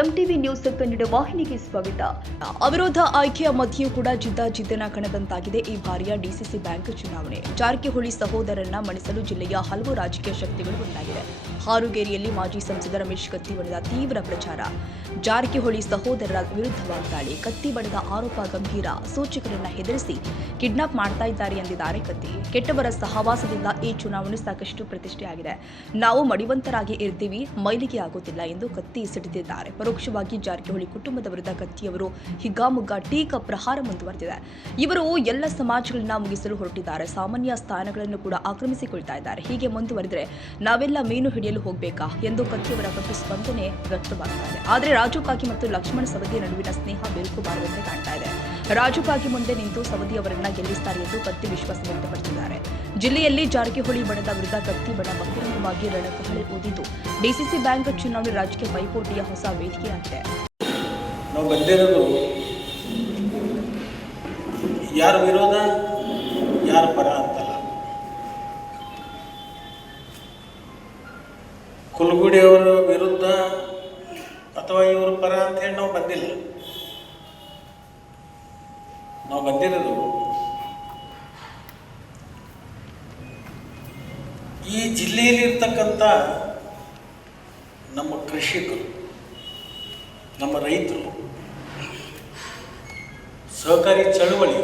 MTV news Kannada ವಾಹಿನಿಗೆ ಸ್ವಾಗತ. ಅವಿರೋಧ ಆಯ್ಕೆಯ ಮಧ್ಯೆಯೂ ಕೂಡ ಜಿದ್ದಾಜಿದ್ದನ ಕಣದಂತಾಗಿದೆ ಈ ಬಾರಿಯ ಡಿಸಿಸಿ ಬ್ಯಾಂಕ್ ಚುನಾವಣೆ. ಜಾರಕಿಹೊಳಿ ಸಹೋದರರನ್ನ ಮಣಿಸಲು ಜಿಲ್ಲೆಯ ಹಲವು ರಾಜಕೀಯ ಶಕ್ತಿಗಳು ಒಂದಾಗಿದೆ. ಹಾರುಗೇರಿಯಲ್ಲಿ ಮಾಜಿ ಸಂಸದ ರಮೇಶ್ ಕತ್ತಿಬಣದ ತೀವ್ರ ಪ್ರಚಾರ. ಜಾರಕಿಹೊಳಿ ಸಹೋದರರ ವಿರುದ್ಧ ವಾಗ್ದಾಳಿ. ಕತ್ತಿಬಣದ ಆರೋಪ ಗಂಭೀರ. ಸೂಚಕರನ್ನ ಹೆದರಿಸಿ ಕಿಡ್ನಾಪ್ ಮಾಡ್ತಾ ಇದ್ದಾರೆ ಎಂದಿದ್ದಾರೆ ಕತ್ತಿ. ಕೆಟ್ಟವರ ಸಹವಾಸದಿಂದ ಈ ಚುನಾವಣೆ ಸಾಕಷ್ಟು ಪ್ರತಿಷ್ಠೆಯಾಗಿದೆ. ನಾವು ಮಡಿವಂತರಾಗಿ ಇರ್ತೀವಿ, ಮೈಲಿಗೆ ಆಗುತ್ತಿಲ್ಲ ಎಂದು ಕತ್ತಿ ಸಿಡಿದಿದ್ದಾರೆ. ಪರೋಕ್ಷವಾಗಿ ಜಾರಕಿಹೊಳಿ ಕುಟುಂಬದ ವಿರುದ್ಧ ಕತ್ತಿಯವರು ಹಿಗ್ಗಾಮುಗ್ಗ ಟೀಕಾ ಪ್ರಹಾರ ಮುಂದುವರೆದಿದೆ. ಇವರು ಎಲ್ಲ ಸಮಾಜಗಳನ್ನ ಮುಗಿಸಲು ಹೊರಟಿದ್ದಾರೆ. ಸಾಮಾನ್ಯ ಸ್ಥಾನಗಳನ್ನು ಕೂಡ ಆಕ್ರಮಿಸಿಕೊಳ್ತಾ ಇದ್ದಾರೆ. ಹೀಗೆ ಮುಂದುವರೆದರೆ ನಾವೆಲ್ಲ ಮೀನು ಹಿಡಿಯಲು ಹೋಗಬೇಕಾ ಎಂದು ಕತ್ತಿಯವರ ಬಗ್ಗೆ ಸ್ಪಂದನೆ ವ್ಯಕ್ತವಾಗ್ತಾ ಇದೆ. ಆದರೆ ರಾಜು ಕಾಗಿ ಮತ್ತು ಲಕ್ಷ್ಮಣ ಸವದಿ ನಡುವಿನ ಸ್ನೇಹ ಬಿರುಕುಬಾರದಂತೆ ಕಾಣ್ತಾ ಇದೆ. ರಾಜು ಕಾಗಿ ಮುಂದೆ ನಿಂತು ಸವದಿ ಅವರನ್ನ ಗೆಲ್ಲಿಸ್ತಾರೆ ಎಂದು ಕತ್ತಿ ವಿಶ್ವಾಸ ವ್ಯಕ್ತಪಡಿಸಿದ್ದಾರೆ. ಜಿಲ್ಲೆಯಲ್ಲಿ ಜಾರಕಿಹೊಳಿ ಬಣದ ವಿರುದ್ಧ ಕತ್ತಿ ಬಣ ಬಹಿರಂಗವಾಗಿ ರಣಕಹಳೆ ಊದಿದ್ದು ಡಿಸಿಸಿ ಬ್ಯಾಂಕ್ ಚುನಾವಣೆ ರಾಜಕೀಯ ಪೈಪೋಟಿಯ ಹೊಸ ವೇದಿಕೆಯಾಗಿದೆ. ನಾವು ಬಂದಿರೋದು ಯಾರ ವಿರೋಧ ಯಾರ ಪರ ಅಂತಲ್ಲ. ಕುಲಗುಡಿ ಅವರ ವಿರುದ್ಧ ಅಥವಾ ಇವರ ಪರ ಅಂತ ಹೇಳಿ ನಾವು ಬಂದಿಲ್ಲ. ನಾವು ಬಂದಿರೋದು ಈ ಜಿಲ್ಲೆಯಲ್ಲಿರ್ತಕ್ಕಂಥ ನಮ್ಮ ಕೃಷಿಕರು, ನಮ್ಮ ರೈತರು, ಸಹಕಾರಿ ಚಳವಳಿ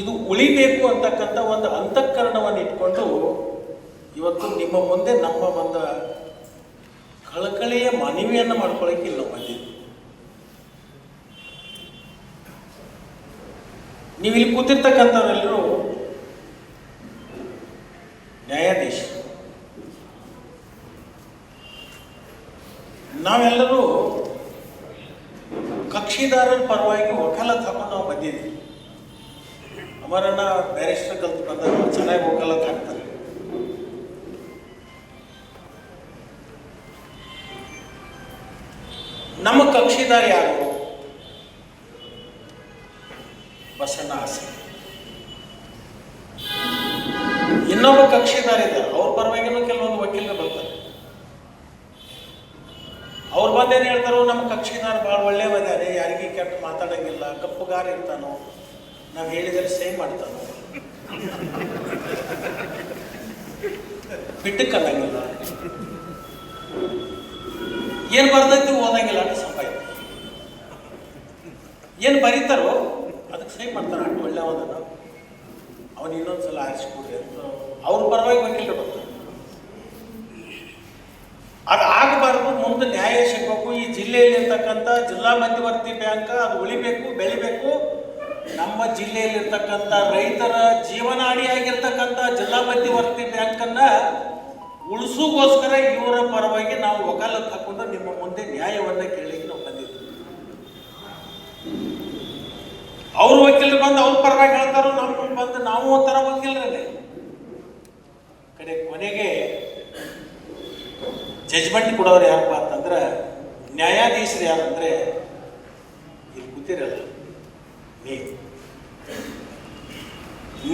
ಇದು ಉಳಿಬೇಕು ಅಂತಕ್ಕಂಥ ಒಂದು ಅಂತಃಕರಣವನ್ನು ಇಟ್ಕೊಂಡು ಇವತ್ತು ನಿಮ್ಮ ಮುಂದೆ ನಮ್ಮ ಒಂದು ಕಳಕಳಿಯ ಮನವಿಯನ್ನು ಮಾಡ್ಕೊಳ್ಳೋಕೆ ಇಲ್ಲಿ ನಾವು ಬಂದಿದ್ದೀವಿ. ನೀವು ಇಲ್ಲಿ ಕೂತಿರ್ತಕ್ಕಂಥವರೆಲ್ಲರೂ ನ್ಯಾಯಾಧೀಶ. ನಾವೆಲ್ಲರೂ ಕಕ್ಷಿದಾರರ ಪರವಾಗಿ ವಕಾಲತ್ ಹಾಕೊಂಡು ನಾವು ಬಂದಿದ್ದೀವಿ. ಅವರನ್ನ ಬ್ಯಾರಿಸ್ಟರ್ ಕಲ್ತು ಬಂದಾಗ ಚೆನ್ನಾಗಿ ವಕಾಲತ್ ಹಾಕ್ತಾರೆ. ನಮ್ಮ ಕಕ್ಷಿದಾರ ಯಾರು? ಬಸಣ್ಣ ಆಸೆ. ಇನ್ನೊಬ್ಬ ಕಕ್ಷಿದಾರ ಇದ್ದಾರೆ, ಅವ್ರ ಪರವಾಗಿನೂ ಕೆಲವೊಂದು ವಕೀಲರು ಬರ್ತಾರೆ. ಅವ್ರು ಬಂದೇನು ಹೇಳ್ತಾರೋ, ನಮ್ಮ ಕಕ್ಷಿದಾರ ಭಾಳ ಒಳ್ಳೆಯವಿದ್ದಾರೆ, ಯಾರಿಗೆ ಕೆಟ್ಟ ಮಾತಾಡೋಂಗಿಲ್ಲ, ಕಪ್ಪುಗಾರ ಇರ್ತಾನೋ, ನಾವು ಹೇಳಿದರೆ ಸೇವ್ ಮಾಡ್ತಾನೋ, ಬಿಟ್ಟಕ್ಕೆ ಅನ್ನಂಗಿಲ್ಲ, ಏನು ಬರ್ತೈತಿ ಓದಂಗಿಲ್ಲ ಅಂತ ಸಂಪಾಯ್ತು. ಏನು ಬರೀತಾರೋ ಅದಕ್ಕೆ ಸೇವ್ ಮಾಡ್ತಾರೆ. ಅಷ್ಟು ಒಳ್ಳೆಯವದನ್ನು ಅವನು ಇನ್ನೊಂದ್ಸಲ ಆರಿಸ್ಕೊಡ್ರಿ ಅಂತ ಅವ್ರ ಪರವಾಗಿ ವಕೀಲರು ಬರ್ತಾರೆ. ಅದು ಆಗಬಾರ್ದು. ಮುಂದೆ ನ್ಯಾಯ ಸಿಗಬೇಕು. ಈ ಜಿಲ್ಲೆಯಲ್ಲಿರ್ತಕ್ಕಂಥ ಜಿಲ್ಲಾ ಮಧ್ಯವರ್ತಿ ಬ್ಯಾಂಕ್ ಅದು ಉಳಿಬೇಕು, ಬೆಳಿಬೇಕು. ನಮ್ಮ ಜಿಲ್ಲೆಯಲ್ಲಿರ್ತಕ್ಕಂಥ ರೈತರ ಜೀವನಾಡಿಯಾಗಿರ್ತಕ್ಕಂಥ ಜಿಲ್ಲಾ ಮಧ್ಯವರ್ತಿ ಬ್ಯಾಂಕನ್ನು ಉಳಿಸೋಗೋಸ್ಕರ ಇವರ ಪರವಾಗಿ ನಾವು ವಕಾಲತ್ ಹಾಕೊಂಡು ನಿಮ್ಮ ಮುಂದೆ ನ್ಯಾಯವನ್ನು ಕೇಳಲಿಕ್ಕೆ ನಾವು ಬಂದಿದ್ದೀವಿ. ಅವ್ರ ವಕೀಲರು ಬಂದು ಅವ್ರ ಪರವಾಗಿ ಹೇಳ್ತಾರೋ, ನಮ್ಮ ಬಂದು ನಾವು ಒಂಥರ ವಕೀಲರಲ್ಲೇ ಕೊನೆಗೆ ಜಜ್ಮೆಂಟ್ ಕೊಡೋರು ಯಾರಪ್ಪ ಅಂತಂದ್ರೆ ನ್ಯಾಯಾಧೀಶರು ಯಾರಂದ್ರೆ ಇಲ್ಲಿ ಕೂತಿರಲ್ಲ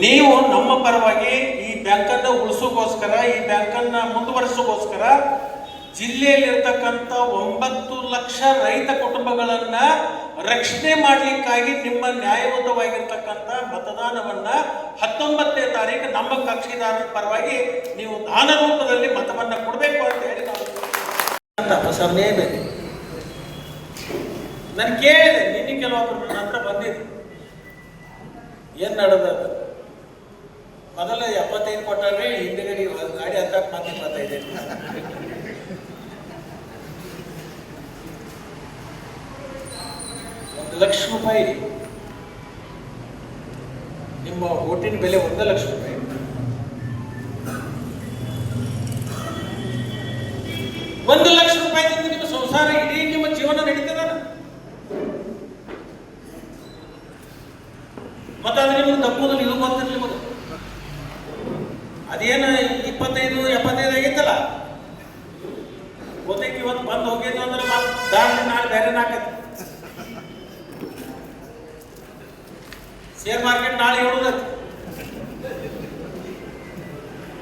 ನೀವು ನಮ್ಮ ಪರವಾಗಿ ಈ ಬ್ಯಾಂಕನ್ನು ಉಳಿಸೋಗೋಸ್ಕರ, ಈ ಬ್ಯಾಂಕನ್ನು ಮುಂದುವರಿಸೋಗೋಸ್ಕರ ಜಿಲ್ಲೆಯಲ್ಲಿರ್ತಕ್ಕಂಥ 9 ಲಕ್ಷ ರೈತ ಕುಟುಂಬಗಳನ್ನ ರಕ್ಷಣೆ ಮಾಡಲಿಕ್ಕಾಗಿ ನಿಮ್ಮ ನ್ಯಾಯಯುತವಾಗಿರ್ತಕ್ಕಂಥ ಮತದಾನವನ್ನ 19ನೇ ತಾರೀಕು ನಮ್ಮ ಕಕ್ಷಿದಾರರ ಪರವಾಗಿ ನೀವು ದಾನ ರೂಪದಲ್ಲಿ ಮತವನ್ನ ಕೊಡಬೇಕು ಅಂತ ಹೇಳಿ ನಾವು ಸಮಯ ನಾನು ಕೇಳಿದೆ. ನಿನ್ನೆ ಕೆಲವೊಬ್ಬರು ನನ್ನ ಹತ್ರ ಬಂದಿದ್ರು, ಏನ್ ನಡೆದ ಮೊದಲ 75 ಕೊಟ್ಟಾರೆ, ಹಿಂದಿಗಡೆ ಗಾಡಿ ಹತ್ತಕ್ಕೆ ಮತ್ತೆ 25. ₹1,00,000 ನಿಮ್ಮ ಓಟಿನ ಬೆಲೆ ₹1,00,000. ₹1,00,000 ನಿಮ್ಮ ಸಂಸಾರ ಇಡೀ ನಿಮ್ಮ ಜೀವನ ನಡೀತದ. ಮತ್ತೆ ಅದು ನಿಮ್ಗೆ ತಪ್ಪುದಲ್ಲಿ ಇದು ಗೊತ್ತಿರಲಿ. ನಿಮಗೆ ಅದೇನು 25-75 ಆಗೈತಲ್ಲ, ಗೊತ್ತೈತಿ. ಇವತ್ತು ಬಂದು ಹೋಗಿದ್ದು ಅಂದ್ರೆ ದಾರಿ ನಾಳೆ ಬೇರೆ ನಾಕೈತಿ. ಶೇರ್ ಮಾರ್ಕೆಟ್ ನಾಳೆ ಹೇಳುದೈತಿ.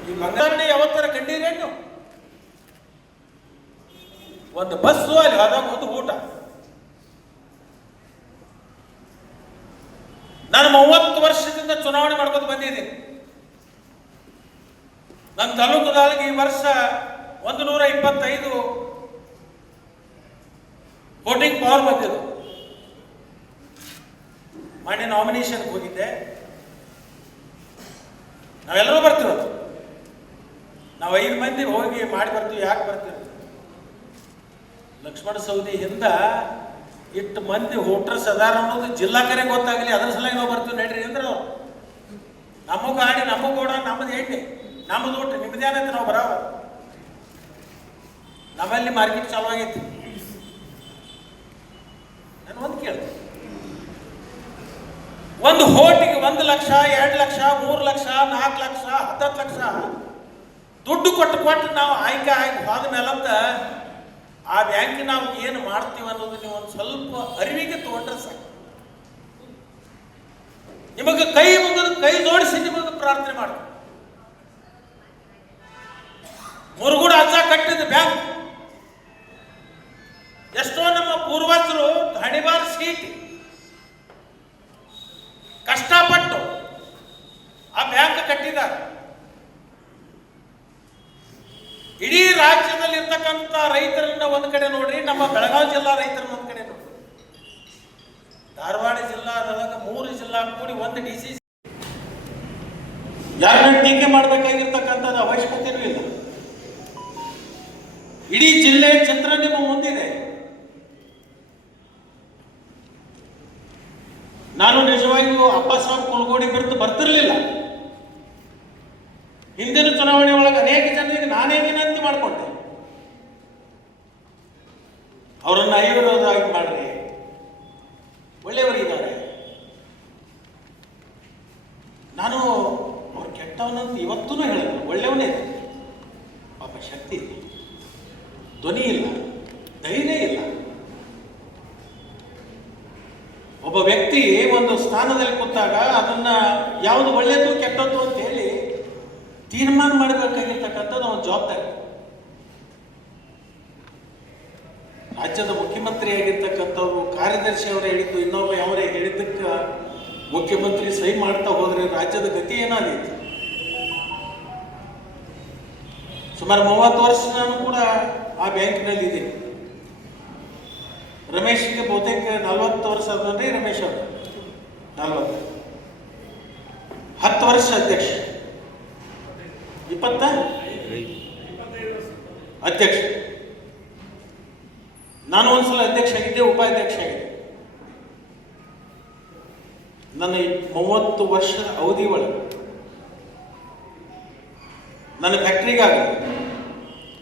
ಈ ಬಂಗಾರ ಯಾವತ್ತರ ಕಂಡಿರೇನು? ಒಂದು ಬಸ್ಸು, ಅಲ್ಲಿ ಹೋದಾಗ ಒಂದು ಊಟ. ನಾನು 30 ವರ್ಷದಿಂದ ಚುನಾವಣೆ ಮಾಡ್ಕೊಂಡು ಬಂದಿದ್ದೀನಿ. ನನ್ನ ತಾಲೂಕುದಾಳಿಗೆ ಈ ವರ್ಷ 125 ವೋಟಿಂಗ್ ಪವರ್ ಬಂದಿದ್ದು. ಮಾಡಿ ನಾಮಿನೇಷನ್ಗೆ ಹೋಗಿದ್ದೆ. ನಾವೆಲ್ಲರೂ ಬರ್ತಿರೋದು, ನಾವು 5 ಮಂದಿ ಹೋಗಿ ಮಾಡಿ ಬರ್ತೀವಿ. ಯಾಕೆ ಬರ್ತೀವಿ? ಲಕ್ಷ್ಮಣ ಸವದಿಯಿಂದ ಇಷ್ಟು ಮಂದಿ ವೋಟರ್ಸ್ ಅದಾರ ಅನ್ನೋದು ಜಿಲ್ಲಾ ಕರೆ ಗೊತ್ತಾಗಲಿ, ಅದ್ರ ಸಲುವಾಗಿ ನಾವು ಬರ್ತೀವಿ ನಡ್ರಿ ಅಂದ್ರೆ ಅವ್ರು ನಮ್ಮ ಗಾಡಿ, ನಮ್ಮ ಗೋಡ, ನಮ್ಮದು ಎಣ್ಣೆ, ನಮ್ಮದು ಊಟ, ನಿಮ್ಮದೇನಂತ ನಾವು ಬರೋ. ನಮ್ಮಲ್ಲಿ ಮಾರ್ಕೆಟ್ ಚಾಲು ಆಗೈತಿ. ನಾನು ಒಂದು ಕೇಳ್ತೀನಿ, ಒಂದು ಹೋಟಿಗೆ 1 ಲಕ್ಷ, 2 ಲಕ್ಷ, 3 ಲಕ್ಷ, 4 ಲಕ್ಷ, 10 ಲಕ್ಷ ದುಡ್ಡು ಕೊಟ್ಟು ನಾವು ಆಯ್ಕೆ ಹೋದ ಮೇಲಂತ ಆ ಬ್ಯಾಂಕಿನ ನಾವು ಏನು ಮಾಡ್ತೀವಿ ಅನ್ನೋದು ನೀವು ಒಂದು ಸ್ವಲ್ಪ ಅರಿವಿಗೆ ತಗೊಂಡ್ರೆ ಸಾಕು. ನಿಮಗೆ ಕೈ ಜೋಡಿಸಿ ನಿಮಗೆ ಪ್ರಾರ್ಥನೆ ಮಾಡ್ತೀವಿ. ಮುರುಗುಡ ಅಜ್ಜ ಕಟ್ಟಿದ ಬ್ಯಾಂಕ್, ಎಷ್ಟೋ ನಮ್ಮ ಪೂರ್ವಜರು ಹಣಿಬಾರ್ ಸೀಟ್ ಕಷ್ಟಪಟ್ಟು ಆ ಬ್ಯಾಂಕ್ ಕಟ್ಟಿದ್ದಾರೆ. ಇಡೀ ರಾಜ್ಯದಲ್ಲಿ ಇರ್ತಕ್ಕಂಥ ರೈತರನ್ನ ಒಂದ್ ಕಡೆ ನೋಡ್ರಿ, ನಮ್ಮ ಬೆಳಗಾವಿ ಜಿಲ್ಲಾ ರೈತರನ್ನ ಒಂದ್ ಕಡೆ ನೋಡ್ರಿ, ಧಾರವಾಡ ಜಿಲ್ಲಾದೊಳಗ 3 ಜಿಲ್ಲಾ ಕೂಡಿ ಒಂದು DCC. ಯಾರನ್ನ ಟೀಕೆ ಮಾಡಬೇಕಾಗಿರ್ತಕ್ಕಂಥದ್ದು ಅವಶ್ಯಕತೆನೂ ಇಲ್ಲ. ಇಡೀ ಜಿಲ್ಲೆ ಚಿತ್ರ ನಿಮ್ಮ ಮುಂದಿದೆ. ನಾನು ನಿಜವಾಗಿಯೂ ಅಪ್ಪಸಾಬ್ ಕುಲಗೋಡಿ ಬಿರುದು ಬರ್ತಿರ್ಲಿಲ್ಲ. ಹಿಂದಿನ ಚುನಾವಣೆ ಒಳಗೆ ಅನೇಕ ಜನರಿಗೆ ನಾನೇ ವಿನಂತಿ ಮಾಡಿಕೊಂಡೆ, ಅವರನ್ನು ಅವಿರೋಧವಾಗಿ ಮಾಡ್ರಿ, ಒಳ್ಳೆಯವರಿದ್ದಾರೆ. ನಾನು ಅವ್ರು ಕೆಟ್ಟವನಂತ ಇವತ್ತೂ ಹೇಳಿದ್ರು, ಒಳ್ಳೆಯವನೇ. ಪಾಪ ಶಕ್ತಿ ಇಲ್ಲ, ಧ್ವನಿ ಇಲ್ಲ, ಧೈರ್ಯ ಇಲ್ಲ. ಒಬ್ಬ ವ್ಯಕ್ತಿ ಒಂದು ಸ್ಥಾನದಲ್ಲಿ ಕೂತಾಗ ಅದನ್ನ ಯಾವುದು ಒಳ್ಳೆಯದು ಕೆಟ್ಟದ್ದು ಅಂತ ಹೇಳಿ ತೀರ್ಮಾನ ಮಾಡಬೇಕಾಗಿರ್ತಕ್ಕಂಥದ್ದು ಅವನ ಜವಾಬ್ದಾರಿ. ರಾಜ್ಯದ ಮುಖ್ಯಮಂತ್ರಿ ಆಗಿರ್ತಕ್ಕಂಥವ್ರು, ಕಾರ್ಯದರ್ಶಿ ಅವರು ಹೇಳಿದ್ದು, ಇನ್ನೊಬ್ಬ ಅವರೇ ಹೇಳಿದ್ದಕ್ಕೆ ಮುಖ್ಯಮಂತ್ರಿ ಸಹಿ ಮಾಡ್ತಾ ಹೋದ್ರೆ ರಾಜ್ಯದ ಗತಿ ಏನಾಗೈತಿ? ಸುಮಾರು 30 ವರ್ಷ ನಾನು ಕೂಡ ಆ ಬ್ಯಾಂಕಿನಲ್ಲಿ ಇದ್ದೀನಿ. ರಮೇಶ್ಗೆ ಬಹುತೇಕ 40 ವರ್ಷ ಆದ್ರಿ. ರಮೇಶ್ ಅವರು 40, 10 ವರ್ಷ ಅಧ್ಯಕ್ಷ, 25 ಅಧ್ಯಕ್ಷ. ನಾನು ಒಂದ್ಸಲ ಅಧ್ಯಕ್ಷ ಆಗಿದ್ದೆ, ಉಪಾಧ್ಯಕ್ಷ ಆಗಿದ್ದೆ. ನನ್ನ 30 ವರ್ಷದ ಅವಧಿ ಒಳಗೆ ನನ್ನ ಫ್ಯಾಕ್ಟ್ರಿಗಾಗಲಿ,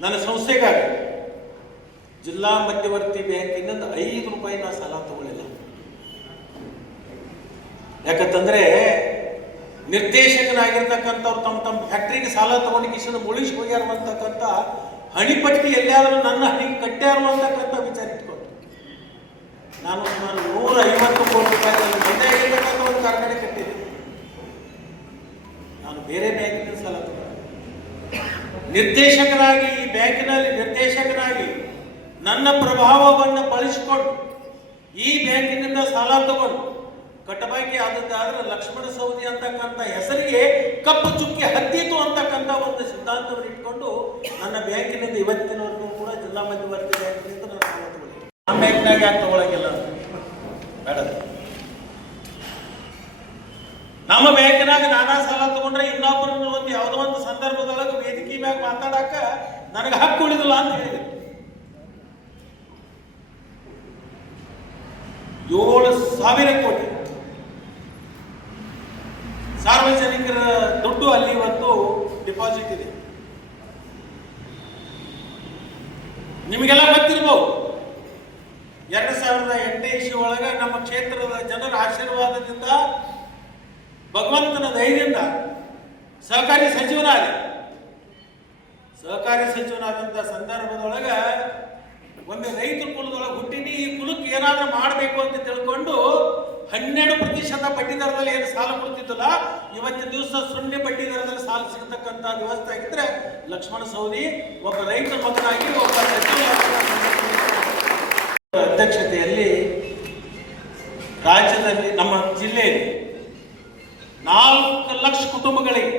ನನ್ನ ಸಂಸ್ಥೆಗಾಗಲಿ ಜಿಲ್ಲಾ ಮಧ್ಯವರ್ತಿ ಬ್ಯಾಂಕಿನಿಂದ 5 ರೂಪಾಯಿ ನಾ ಸಾಲ ತಗೊಳ್ಳಿಲ್ಲ. ಯಾಕಂತಂದ್ರೆ ನಿರ್ದೇಶಕನಾಗಿರ್ತಕ್ಕಂಥವ್ರು ತಮ್ಮ ಫ್ಯಾಕ್ಟ್ರಿಗೆ ಸಾಲ ತಗೊಂಡು ಕಿಶನ್ ಮುಳಿಸಿ ಹೋಗ್ಯಾರ ಅಂತಕ್ಕಂಥ ಹಣಿಪಟ್ಟಿ ಎಲ್ಲಾದ್ರೂ ನನ್ನ ಹಣಿಗೆ ಕಟ್ಟ್ಯಾರು ಅಂತಕ್ಕಂಥ ವಿಚಾರ ಇಟ್ಕೊಂಡು ನಾನು 150 ಕೋಟಿ ರೂಪಾಯಿ ಒಂದೇ ಆಗಿರ್ತಕ್ಕಂಥ ಒಂದು ಕಾರ್ಖಾನೆ ಕಟ್ಟಿದ್ದೆ. ನಾನು ಬೇರೆ ಬ್ಯಾಂಕಿನ ಸಾಲ ತಗೊಂಡೆ. ನಿರ್ದೇಶಕನಾಗಿ, ಈ ಬ್ಯಾಂಕಿನಲ್ಲಿ ನಿರ್ದೇಶಕನಾಗಿ ನನ್ನ ಪ್ರಭಾವವನ್ನು ಬಳಸಿಕೊಂಡು ಈ ಬ್ಯಾಂಕಿನಿಂದ ಸಾಲ ತಗೊಂಡು ಕಟ್ಟಬಾಕಿ ಆದದ್ದಾದ್ರೆ ಲಕ್ಷ್ಮಣ ಸವದಿ ಅಂತಕ್ಕಂಥ ಹೆಸರಿಗೆ ಕಪ್ಪು ಚುಕ್ಕಿ ಹತ್ತಿತು ಅಂತಕ್ಕಂಥ ಒಂದು ಸಿದ್ಧಾಂತವನ್ನು ಇಟ್ಕೊಂಡು ನನ್ನ ಬ್ಯಾಂಕಿನಿಂದ ಇವತ್ತಿನವರೆಗೂ ಕೂಡ ಜಿಲ್ಲಾ ಮಧ್ಯವರ್ತಿ ಬ್ಯಾಂಕಿನಿಂದ ನಾನು ಸಾಲ ತಗೊಳ್ಳಿ. ನಮ್ಮ ಬ್ಯಾಂಕ್ನಾಗ ಯಾಕೆ ತಗೊಳಗಿಲ್ಲ? ಬೇಡ. ನಮ್ಮ ಬ್ಯಾಂಕಿನಾಗ ನಾನಾ ಸಾಲ ತಗೊಂಡ್ರೆ ಇನ್ನೊಬ್ಬರನ್ನು ಒಂದು ಯಾವುದೋ ಒಂದು ಸಂದರ್ಭದೊಳಗೆ ವೇದಿಕೆ ಮ್ಯಾಗ ಮಾತಾಡಕ ನನಗೆ ಹಕ್ಕು ಉಳಿದಿಲ್ಲ ಅಂತ ಹೇಳಿದೆ. 7,000 ಕೋಟಿ ಸಾರ್ವಜನಿಕರ ದುಡ್ಡು ಅಲ್ಲಿ ಇವತ್ತು ಡಿಪಾಸಿಟ್ ಇದೆ. ನಿಮಗೆಲ್ಲ ಗೊತ್ತಿರ್ಬೋದು, 2008 ಒಳಗೆ ನಮ್ಮ ಕ್ಷೇತ್ರದ ಜನರ ಆಶೀರ್ವಾದದಿಂದ, ಭಗವಂತನ ಧೈರ್ಯದಿಂದ ಸಹಕಾರಿ ಸಚಿವನಾದಂಥ ಸಂದರ್ಭದೊಳಗ ಒಮ್ಮೆ ರೈತ ಕುಲದೊಳಗೆ ಹುಟ್ಟಿನಿ, ಈ ಕುಲಕ್ಕೆ ಏನಾದ್ರೂ ಮಾಡಬೇಕು ಅಂತ ತಿಳ್ಕೊಂಡು 12% ಬಡ್ಡಿ ದರದಲ್ಲಿ ಏನು ಸಾಲ ಕೊಡ್ತಿದ್ದಲ್ಲ, ಇವತ್ತಿನ ದಿವಸ 0 ಬಡ್ಡಿ ದರದಲ್ಲಿ ಸಾಲ ಸಿಗತಕ್ಕಂಥ ವ್ಯವಸ್ಥೆ ಆಗಿದ್ರೆ ಲಕ್ಷ್ಮಣ ಸವದಿ ಒಬ್ಬ ರೈತ ಮಗನಾಗಿ, ಒಬ್ಬ ಸಚಿವ ಅಧ್ಯಕ್ಷತೆಯಲ್ಲಿ ರಾಜ್ಯದಲ್ಲಿ ನಮ್ಮ ಜಿಲ್ಲೆಯಲ್ಲಿ 4 ಲಕ್ಷ ಕುಟುಂಬಗಳಿಗೆ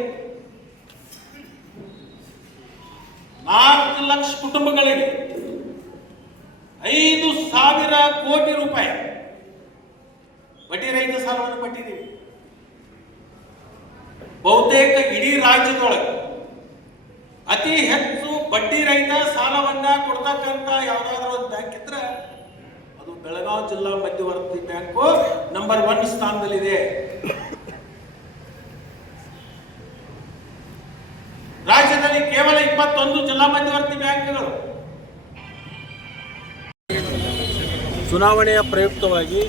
5,000 ಕೋಟಿ ರೂಪಾಯಿ ಬಡ್ಡಿ ರಹಿತ ಸಾಲವನ್ನು ಕೊಟ್ಟಿದ್ದೀವಿ. ಬಹುತೇಕ ಇಡೀ ರಾಜ್ಯದೊಳಗೆ ಅತಿ ಹೆಚ್ಚು ಬಡ್ಡಿ ರಹಿತ ಸಾಲವನ್ನ ಕೊಡ್ತಕ್ಕಂಥ ಯಾವುದಾದ್ರೂ ಒಂದು ಬ್ಯಾಂಕ್ ಇದ್ರೆ ಅದು ಬೆಳಗಾವಿ ಜಿಲ್ಲಾ ಮಧ್ಯವರ್ತಿ ಬ್ಯಾಂಕು ನಂಬರ್ 1 ಸ್ಥಾನದಲ್ಲಿದೆ. ರಾಜ್ಯದಲ್ಲಿ ಕೇವಲ 21 ಜಿಲ್ಲಾ ಮಧ್ಯವರ್ತಿ ಬ್ಯಾಂಕ್ಗಳು. ಚುನಾವಣೆಯ ಪ್ರಯುಕ್ತವಾಗಿ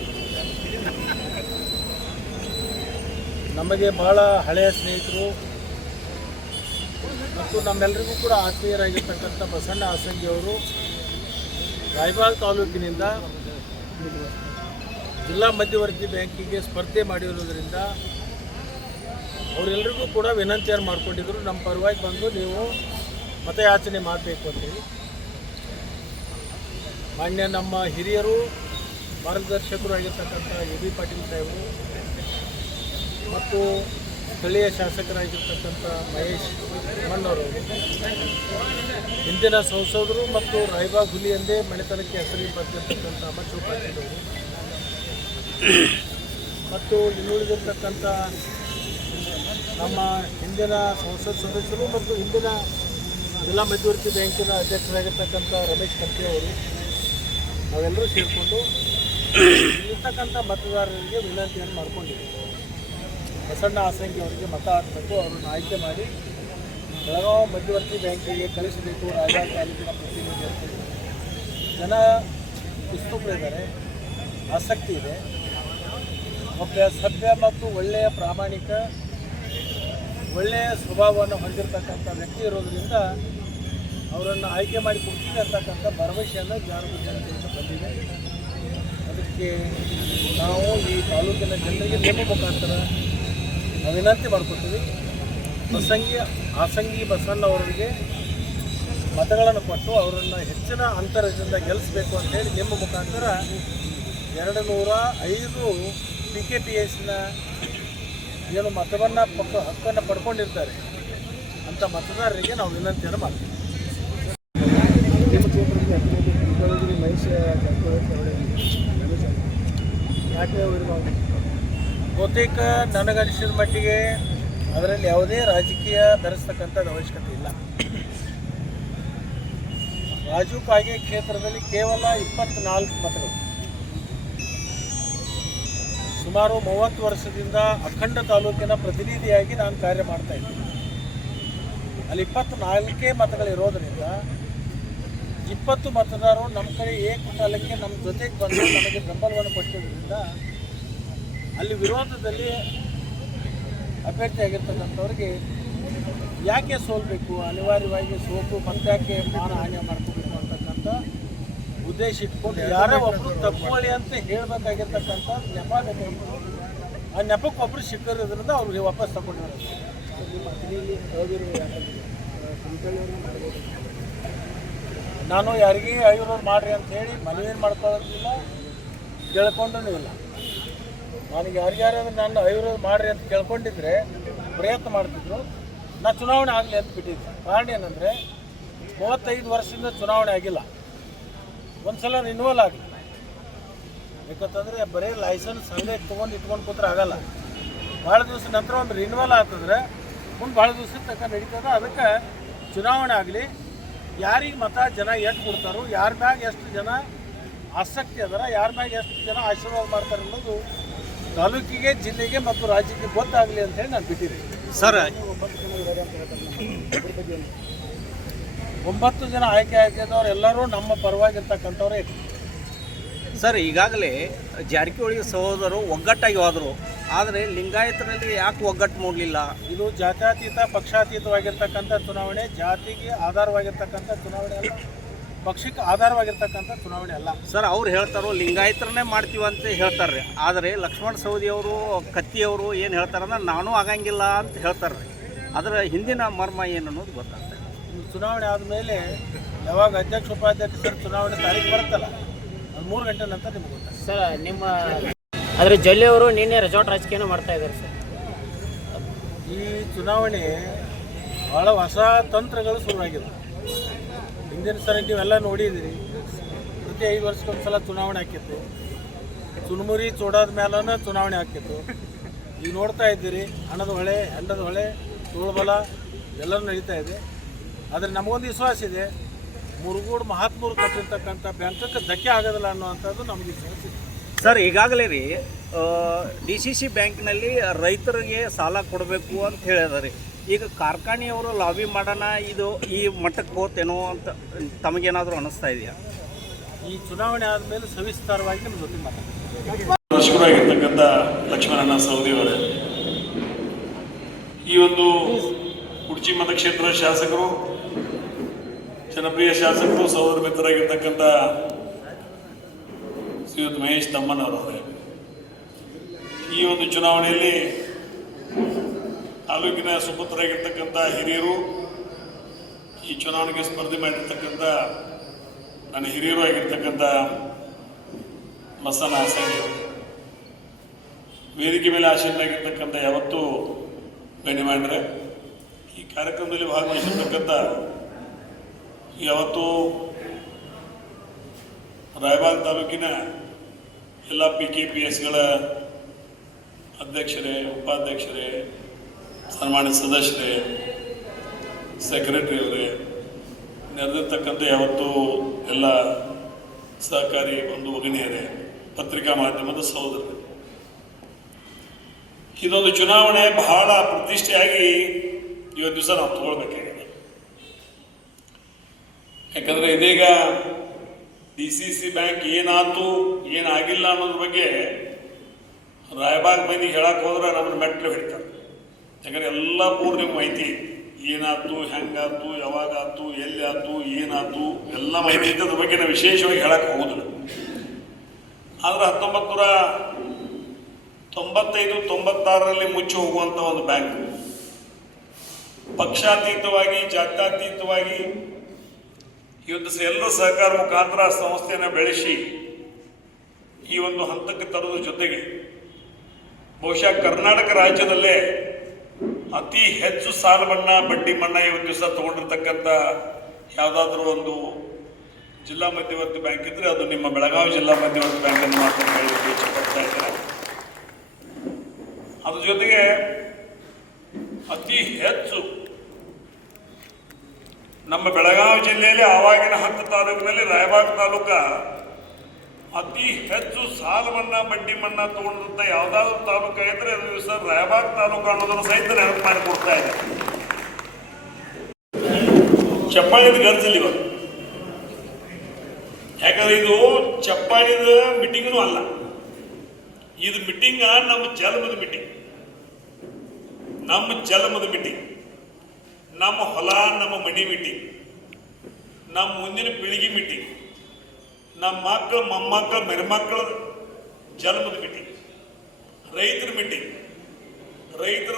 ನಮಗೆ ಬಹಳ ಹಳೆಯ ಸ್ನೇಹಿತರು ಮತ್ತು ನಮ್ಮೆಲ್ಲರಿಗೂ ಕೂಡ ಆತ್ಮೀಯರಾಗಿರ್ತಕ್ಕಂಥ ಬಸಣ್ಣ ಆಸಂಗಿ ಅವರು ರಾಯಬಾಗ್ ತಾಲೂಕಿನಿಂದ ಜಿಲ್ಲಾ ಮಧ್ಯವರ್ತಿ ಬ್ಯಾಂಕಿಗೆ ಸ್ಪರ್ಧೆ ಮಾಡಿರುವುದರಿಂದ ಅವರೆಲ್ಲರಿಗೂ ಕೂಡ ವಿನಂತಿಯನ್ನು ಮಾಡಿಕೊಂಡಿದ್ದರು. ನಮ್ಮ ಪರವಾಗಿ ಬಂದು ನೀವು ಮತಯಾಚನೆ ಮಾಡಬೇಕು ಅಂತೇಳಿ. ಮಾನ್ಯ ನಮ್ಮ ಹಿರಿಯರು ಮಾರ್ಗದರ್ಶಕರು ಆಗಿರ್ತಕ್ಕಂಥ ಎ ಬಿ ಪಾಟೀಲ್ ಸಾಹೇಬರು ಮತ್ತು ಸ್ಥಳೀಯ ಶಾಸಕರಾಗಿರ್ತಕ್ಕಂಥ ಮಹೇಶ್ ಮಣ್ಣವರು, ಹಿಂದಿನ ಸಂಸದರು ಮತ್ತು ರಾಯಬಾಗ್ ಹುಲಿ ಎಂದೇ ಮನೆತನಕ್ಕೆ ಹೆಸರಿಗೆ ಬರ್ತಿರ್ತಕ್ಕಂಥ ಅಮರ್ಶಿವ ಪಾಟೀಲ್ ಅವರು ಮತ್ತು ಇನ್ನುಳಿದಿರ್ತಕ್ಕಂಥ ನಮ್ಮ ಹಿಂದಿನ ಸಂಸತ್ ಸದಸ್ಯರು ಮತ್ತು ಹಿಂದಿನ ಜಿಲ್ಲಾ ಮಧ್ಯವರ್ತಿ ಬ್ಯಾಂಕಿನ ಅಧ್ಯಕ್ಷರಾಗಿರ್ತಕ್ಕಂಥ ರಮೇಶ್ ಕಂತ್ರಿ ಅವರು ನಾವೆಲ್ಲರೂ ಸೇರಿಕೊಂಡು ಇರ್ತಕ್ಕಂಥ ಮತದಾರರಿಗೆ ವಿನಂತಿಯನ್ನು ಮಾಡಿಕೊಂಡಿದ್ದೀವಿ. ಬಸಣ್ಣ ಆಸಂಗಿ ಅವರಿಗೆ ಮತ ಹಾಕಬೇಕು, ಅವರನ್ನು ಆಯ್ಕೆ ಮಾಡಿ ಬೆಳಗಾವಿ ಮಧ್ಯವರ್ತಿ ಬ್ಯಾಂಕಿಗೆ ಕಳಿಸಬೇಕು. ರಾಯಬಾಗ್ ತಾಲೂಕಿನ ಪ್ರತಿನಿಧಿ ಅಂತ ಜನ ಉತ್ಸುಕರಿದ್ದಾರೆ, ಆಸಕ್ತಿ ಇದೆ. ಒಬ್ಬ ಸಭ್ಯ ಮತ್ತು ಒಳ್ಳೆಯ ಪ್ರಾಮಾಣಿಕ ಒಳ್ಳೆಯ ಸ್ವಭಾವವನ್ನು ಹೊಂದಿರತಕ್ಕಂಥ ವ್ಯಕ್ತಿ ಇರೋದರಿಂದ ಅವರನ್ನು ಆಯ್ಕೆ ಮಾಡಿ ಕೊಡ್ತೀವಿ ಅಂತಕ್ಕಂಥ ಭರವಸೆಯನ್ನು ಜನತೆಯಿಂದ ಬಂದಿದೆ. ಅದಕ್ಕೆ ನಾವು ಈ ತಾಲೂಕಿನ ಜನರಿಗೆ ನಿಮ್ಮ ಮುಖಾಂತರ ನಾವು ವಿನಂತಿ ಮಾಡ್ಕೊತೀವಿ. ಆಸಂಗಿ ಬಸಣ್ಣ ಅವರಿಗೆ ಮತಗಳನ್ನು ಕೊಟ್ಟು ಅವರನ್ನು ಹೆಚ್ಚಿನ ಅಂತರದಿಂದ ಗೆಲ್ಲಿಸಬೇಕು ಅಂತೇಳಿ ನಿಮ್ಮ ಮುಖಾಂತರ 205 PKPSನ ಏನು ಮತವನ್ನು ಹಕ್ಕನ್ನು ಪಡ್ಕೊಂಡಿರ್ತಾರೆ ಅಂಥ ಮತದಾರರಿಗೆ ನಾವು ವಿನಂತಿಯನ್ನು ಮಾಡ್ತೀವಿ. ಬಹುತೇಕ ನನಗನಿಸಿದ ಮಟ್ಟಿಗೆ ಅದರಲ್ಲಿ ಯಾವುದೇ ರಾಜಕೀಯ ಬೆರೆಸ್ತಕ್ಕಂಥದ್ದು ಅವಶ್ಯಕತೆ ಇಲ್ಲ. ರಾಜು ಕಾಗೆ ಕ್ಷೇತ್ರದಲ್ಲಿ ಕೇವಲ 24 ಮತಗಳು. ಸುಮಾರು 30 ವರ್ಷದಿಂದ ಅಖಂಡ ತಾಲೂಕಿನ ಪ್ರತಿನಿಧಿಯಾಗಿ ನಾನು ಕಾರ್ಯ ಮಾಡ್ತಾ ಇದ್ದೀನಿ. ಅಲ್ಲಿ 24 ಮತಗಳಿರೋದರಿಂದ 20 ಮತದಾರರು ನಮ್ಮ ಕಡೆ ಏಕಕಾಲಕ್ಕೆ ನಮ್ಮ ಜೊತೆಗೆ ಬಂದು ನಮಗೆ ಬೆಂಬಲವನ್ನು ಕೊಟ್ಟಿದ್ದರಿಂದ ಅಲ್ಲಿ ವಿರೋಧದಲ್ಲಿ ಅಭ್ಯರ್ಥಿಯಾಗಿರ್ತಕ್ಕಂಥವ್ರಿಗೆ ಯಾಕೆ ಸೋಲ್ಬೇಕು, ಅನಿವಾರ್ಯವಾಗಿ ಸೋತು ಮತ್ತಾಕೆ ಮಾನ ಹಾನಿ ಮಾಡ್ಕೋಬೇಕು ಅಂತಕ್ಕಂಥ ಉದ್ದೇಶ ಇಟ್ಕೊಂಡು ಯಾರೋ ಒಬ್ಬರು ತಪ್ಪುವಳಿ ಅಂತ ಹೇಳಬೇಕಾಗಿರ್ತಕ್ಕಂಥ ನೆಪ ಬೇಕು. ಆ ನೆಪಕ್ಕೆ ಒಬ್ಬರು ಸಿಕ್ಕಿರೋದ್ರಿಂದ ಅವ್ರಿಗೆ ವಾಪಸ್ ತಗೊಂಡಿದ್ದಾರೆ. ನಾನು ಯಾರಿಗೆ ಅವಿರೋಧ ಮಾಡಿರಿ ಅಂತ ಹೇಳಿ ಮನವಿಯನ್ನು ಮಾಡ್ಕೊಳ್ಳೋದಿಲ್ಲ, ಕೇಳ್ಕೊಂಡೂ ಇಲ್ಲ. ನನಗೆ ಯಾರಿಗಾರಾದ್ರೂ ನಾನು ಅವಿರೋಧ ಮಾಡಿರಿ ಅಂತ ಕೇಳ್ಕೊಂಡಿದ್ರೆ ಪ್ರಯತ್ನ ಮಾಡ್ತಿದ್ರು, ನಾ ಚುನಾವಣೆ ಆಗಲಿ ಅಂತ ಬಿಟ್ಟಿದ್ದೆ. ಕಾರಣ ಏನಂದರೆ 35 ವರ್ಷದಿಂದ ಚುನಾವಣೆ ಆಗಿಲ್ಲ, ಒಂದು ಸಲ ರಿನ್ಯೂವಲ್ ಆಗಲಿ. ಯಾಕಂತಂದರೆ ಬರೀ ಲೈಸೆನ್ಸ್ ಹಂಗೆ ಇಟ್ಕೊಂಡು ಕೂತ್ರೆ ಆಗಲ್ಲ. ಭಾಳ ದಿವಸ ನಂತರ ಒಂದು ರಿನ್ಯೂವಲ್ ಆಗ್ತದ್ರೆ ಮುಂದೆ ಭಾಳ ದಿವಸದ ತನಕ ನಡೀತದೆ. ಅದಕ್ಕೆ ಚುನಾವಣೆ ಆಗಲಿ, ಯಾರಿಗೆ ಮತ ಜನ ಎಷ್ಟು ಕೊಡ್ತಾರೋ, ಯಾರ ಮ್ಯಾಗ ಎಷ್ಟು ಜನ ಆಸಕ್ತಿ ಅದರ, ಯಾರ ಮ್ಯಾಗ ಎಷ್ಟು ಜನ ಆಶೀರ್ವಾದ ಮಾಡ್ತಾರೆ ಅನ್ನೋದು ತಾಲೂಕಿಗೆ, ಜಿಲ್ಲೆಗೆ ಮತ್ತು ರಾಜ್ಯಕ್ಕೆ ಗೊತ್ತಾಗಲಿ ಅಂತ ಹೇಳಿ ನಾನು ಬಿಟ್ಟಿದ್ದೀನಿ. ಸರ್ 9 ಜನ ಆಯ್ಕೆ ಆಗಿದ್ದವ್ರು ಎಲ್ಲರೂ ನಮ್ಮ ಪರವಾಗಿರ್ತಕ್ಕಂಥವ್ರೇ. ಸರ್, ಈಗಾಗಲೇ ಜಾರಕಿಹೊಳಿ ಸಹೋದರರು ಒಗ್ಗಟ್ಟಾಗಿ ಹೋದರು, ಆದರೆ ಲಿಂಗಾಯತರಲ್ಲಿ ಯಾಕೆ ಒಗ್ಗಟ್ಟು ಮೂಡಲಿಲ್ಲ? ಇದು ಜಾತ್ಯತೀತ ಪಕ್ಷಾತೀತವಾಗಿರ್ತಕ್ಕಂಥ ಚುನಾವಣೆ, ಜಾತಿಗೆ ಆಧಾರವಾಗಿರ್ತಕ್ಕಂಥ ಚುನಾವಣೆ ಅಲ್ಲ, ಪಕ್ಷಕ್ಕೆ ಆಧಾರವಾಗಿರ್ತಕ್ಕಂಥ ಚುನಾವಣೆ ಅಲ್ಲ. ಸರ್, ಅವ್ರು ಹೇಳ್ತಾರೋ ಲಿಂಗಾಯತರನ್ನೇ ಮಾಡ್ತೀವಂತ ಹೇಳ್ತಾರೆ, ಆದರೆ ಲಕ್ಷ್ಮಣ ಸವದಿಯವರು ಕತ್ತಿಯವರು ಏನು ಹೇಳ್ತಾರಂದ್ರೆ ನಾನೂ ಆಗಂಗಿಲ್ಲ ಅಂತ ಹೇಳ್ತಾರೆ. ಅದರ ಹಿಂದಿನ ಮರ್ಮ ಏನು ಅನ್ನೋದು ಗೊತ್ತಾಗ್ತದೆ. ಚುನಾವಣೆ ಆದಮೇಲೆ ಯಾವಾಗ ಅಧ್ಯಕ್ಷ ಉಪಾಧ್ಯಕ್ಷರ ಚುನಾವಣೆ ತಾರೀಕು ಬರುತ್ತಲ್ಲ, ಅದು 3 ಗಂಟೆ ನಂತರ ನಿಮ್ಗೆ ಗೊತ್ತಾಗುತ್ತೆ. ಸರ್ ನಿಮ್ಮ ಆದರೆ ಜೊಲ್ಲೆಯವರು ನಿನ್ನೆ ರೆಸಾರ್ಟ್ ರಾಜಕೀಯನ ಮಾಡ್ತಾ ಇದ್ದಾರೆ ಸರ್. ಈ ಚುನಾವಣೆ ಭಾಳ ಹೊಸ ತಂತ್ರಗಳು ಶುರುವಾಗಿದೆ. ಹಿಂದಿನ ಸಲ ನೀವೆಲ್ಲ ನೋಡಿದ್ದೀರಿ, ಪ್ರತಿ 5 ವರ್ಷಕ್ಕೊಂದ್ಸಲ ಚುನಾವಣೆ ಆಕಿತ್ತು. ಚುನುಮುರಿ ಚೂಡಾದ ಮೇಲನ ಚುನಾವಣೆ ಆಕಿತ್ತು. ಈಗ ನೋಡ್ತಾ ಇದ್ದೀರಿ, ಹಣದ ಹೊಳೆ, ಹೆಂಡದ ಹೊಳೆ, ತೋಳ್ಬಲ ಎಲ್ಲರೂ ನಡೀತಾ ಇದೆ. ಆದರೆ ನಮಗೊಂದು ವಿಶ್ವಾಸ ಇದೆ, ಮುರುಗೋಡು ಮಹಾತ್ಮರು ಕಟ್ಟಿರ್ತಕ್ಕಂಥ ಬ್ಯಾಂಕಕ್ಕೆ ಧಕ್ಕೆ ಆಗೋದಿಲ್ಲ ಅನ್ನುವಂಥದ್ದು ನಮಗೆ ವಿಶ್ವಾಸ ಇದೆ. ಸರ್, ಈಗಾಗಲೇ ರೀ DCC ಬ್ಯಾಂಕ್ನಲ್ಲಿ ರೈತರಿಗೆ ಸಾಲ ಕೊಡಬೇಕು ಅಂತ ಹೇಳಿದಾರೆ. ಈಗ ಕಾರ್ಖಾನೆಯವರು ಲಾಬಿ ಮಾಡೋಣ, ಇದು ಈ ಮಟ್ಟಕ್ಕೆ ಹೋತೇನೋ ಅಂತ ತಮಗೇನಾದರೂ ಅನ್ನಿಸ್ತಾ ಇದೆಯಾ? ಈ ಚುನಾವಣೆ ಆದಮೇಲೆ ಸವಿಸ್ತಾರವಾಗಿ ನಿಮ್ಮ ಜೊತೆ ಮಾತಾಡ್ತೀವಿ. ದರ್ಶಕರಾಗಿರ್ತಕ್ಕಂಥ ಲಕ್ಷ್ಮಣಣ್ಣ ಸವದಿ ಅವರೇ, ಈ ಒಂದು ಕುಡ್ಚಿ ಮತಕ್ಷೇತ್ರದ ಶಾಸಕರು, ಜನಪ್ರಿಯ ಶಾಸಕರು, ಸಹೋದರ ಮಿತ್ರರಾಗಿರ್ತಕ್ಕಂಥ ಶ್ರೀಯುತ ಮಹೇಶ್ ತಮ್ಮಣ್ಣವರವರೇ, ಈ ಒಂದು ಚುನಾವಣೆಯಲ್ಲಿ ತಾಲೂಕಿನ ಸುಪುತ್ರರಾಗಿರ್ತಕ್ಕಂಥ ಹಿರಿಯರು, ಈ ಚುನಾವಣೆಗೆ ಸ್ಪರ್ಧೆ ಮಾಡಿರ್ತಕ್ಕಂಥ ನನ್ನ ಹಿರಿಯರು ಆಗಿರ್ತಕ್ಕಂಥ ಮಸನ ಹಾಸನಿಯವರು, ವೇದಿಕೆ ಮೇಲೆ ಆಶೀರ್ವಾಗಿರ್ತಕ್ಕಂಥ ಯಾವತ್ತೂ ಗಣ್ಯಮಾನ್ಯರೇ, ಈ ಕಾರ್ಯಕ್ರಮದಲ್ಲಿ ಭಾಗವಹಿಸಿರ್ತಕ್ಕಂಥ ಯಾವತ್ತೂ ರಾಯಬಾಗ್ ತಾಲೂಕಿನ ಎಲ್ಲ PKPSಗಳ ಅಧ್ಯಕ್ಷರೇ, ಉಪಾಧ್ಯಕ್ಷರೇ, ಸನ್ಮಾನ್ಯ ಸದಸ್ಯರೇ, ಸೆಕ್ರೆಟರಿಯವರೇ, ನೆರೆದಿರ್ತಕ್ಕಂಥ ಯಾವತ್ತೂ ಎಲ್ಲ ಸಹಕಾರಿ ಒಂದು ಭಗಿನಿಯರೇ, ಪತ್ರಿಕಾ ಮಾಧ್ಯಮದ ಸಹೋದರರೇ, ಇದೊಂದು ಚುನಾವಣೆ ಬಹಳ ಪ್ರತಿಷ್ಠೆಯಾಗಿ ಇವತ್ತು ದಿವಸ ನಾವು ತಗೊಳ್ಬೇಕಾಗಿದೆ. ಯಾಕಂದರೆ ಇದೀಗ DCC ಬ್ಯಾಂಕ್ ಏನಾಯ್ತು ಏನಾಗಿಲ್ಲ ಅನ್ನೋದ್ರ ಬಗ್ಗೆ ರಾಯಬಾಗ್ ಮಂದಿಗೆ ಹೇಳಕ್ಕೆ ಹೋದ್ರೆ ನಮ್ಮನ್ನು ಮೆಟ್ಟಲು ಹಿಡಿತಾರೆ. ಯಾಕಂದರೆ ಎಲ್ಲ ಪೂರ್ಣ ಮಾಹಿತಿ ಏನಾಯ್ತು, ಹೆಂಗಾಯ್ತು, ಯಾವಾಗಾಯ್ತು, ಎಲ್ಲಿ ಆಯ್ತು, ಏನಾಯ್ತು ಎಲ್ಲ ಮಾಹಿತಿ ಇತ್ತು. ಅದ್ರ ಬಗ್ಗೆ ನಾವು ವಿಶೇಷವಾಗಿ ಹೇಳಕ್ಕೆ ಹೋಗೋದಿಲ್ಲ. ಆದರೆ 1995-96ರಲ್ಲಿ ಮುಚ್ಚಿ ಹೋಗುವಂಥ ಒಂದು ಬ್ಯಾಂಕ್, ಪಕ್ಷಾತೀತವಾಗಿ, ಜಾತ್ಯಾತೀತವಾಗಿ ಇವತ್ತು ಎಲ್ಲರ ಸಹಕಾರ ಮುಖಾಂತರ ಸಂಸ್ಥೆಯನ್ನು ಬೆಳೆಸಿ ಈ ಒಂದು ಹಂತಕ್ಕೆ ತರೋದ್ರ ಜೊತೆಗೆ ಬಹುಶಃ ಕರ್ನಾಟಕ ರಾಜ್ಯದಲ್ಲೇ ಅತಿ ಹೆಚ್ಚು ಸಾಲ ಮನ್ನಾ, ಬಡ್ಡಿ ಮನ್ನಾ ಇವತ್ತು ದಿವಸ ತಗೊಂಡಿರ್ತಕ್ಕಂಥ ಯಾವುದಾದ್ರೂ ಒಂದು ಜಿಲ್ಲಾ ಮಧ್ಯವರ್ತಿ ಬ್ಯಾಂಕ್ ಇದ್ದರೆ ಅದು ನಿಮ್ಮ ಬೆಳಗಾವಿ ಜಿಲ್ಲಾ ಮಧ್ಯವರ್ತಿ ಬ್ಯಾಂಕನ್ನು ಮಾತ್ರ ಹೇಳಲಿಕ್ಕೆ ಇಷ್ಟಪಡ್ತಾ ಇದ್ದಾರೆ. ಅದ್ರ ಜೊತೆಗೆ ಅತಿ ಹೆಚ್ಚು ನಮ್ಮ ಬೆಳಗಾವಿ ಜಿಲ್ಲೆಯಲ್ಲಿ ಆವಾಗಿನ 10 ತಾಲೂಕಿನಲ್ಲಿ ರಾಯಬಾಗ್ ತಾಲೂಕ ಅತಿ ಹೆಚ್ಚು ಸಾಲ ಮನ್ನಾ, ಬಡ್ಡಿ ಮನ್ನಾ ತಗೊಂಡಂಥ ಯಾವುದಾದ್ರೂ ತಾಲೂಕು ಇದ್ರೆ ಅದು ಸರ್ ರಾಯಬಾಗ್ ತಾಲೂಕು ಅನ್ನೋದನ್ನು ಸಹಿತ ನೆನಪು ಮಾಡಿ ಕೊಡ್ತಾ ಇದೆ. ಚಪ್ಪಾಳಿದ ಗರ್ಜಿಲ್ಲ ಇವತ್ತು, ಯಾಕಂದ್ರೆ ಇದು ಚಪ್ಪಾಳಿದ ಮೀಟಿಂಗ್ನೂ ಅಲ್ಲ, ಇದು ಮೀಟಿಂಗ್ ನಮ್ಮ ಜನ್ಮದ ಮೀಟಿಂಗ್, ನಮ್ಮ ಹೊಲ, ನಮ್ಮ ಮನಿ ಮೀಟಿಂಗ್, ನಮ್ಮ ಮುಂದಿನ ಪೀಳಿಗೆ ಮೀಟಿಂಗ್, ನಮ್ಮ ಮಕ್ಕಳು, ಮೊಮ್ಮಕ್ಕಳು, ಮೆರಮಕ್ಕಳ ಜನ್ಮದ ಮೀಟಿಂಗ್, ರೈತರ ಮೀಟಿಂಗ್. ರೈತರ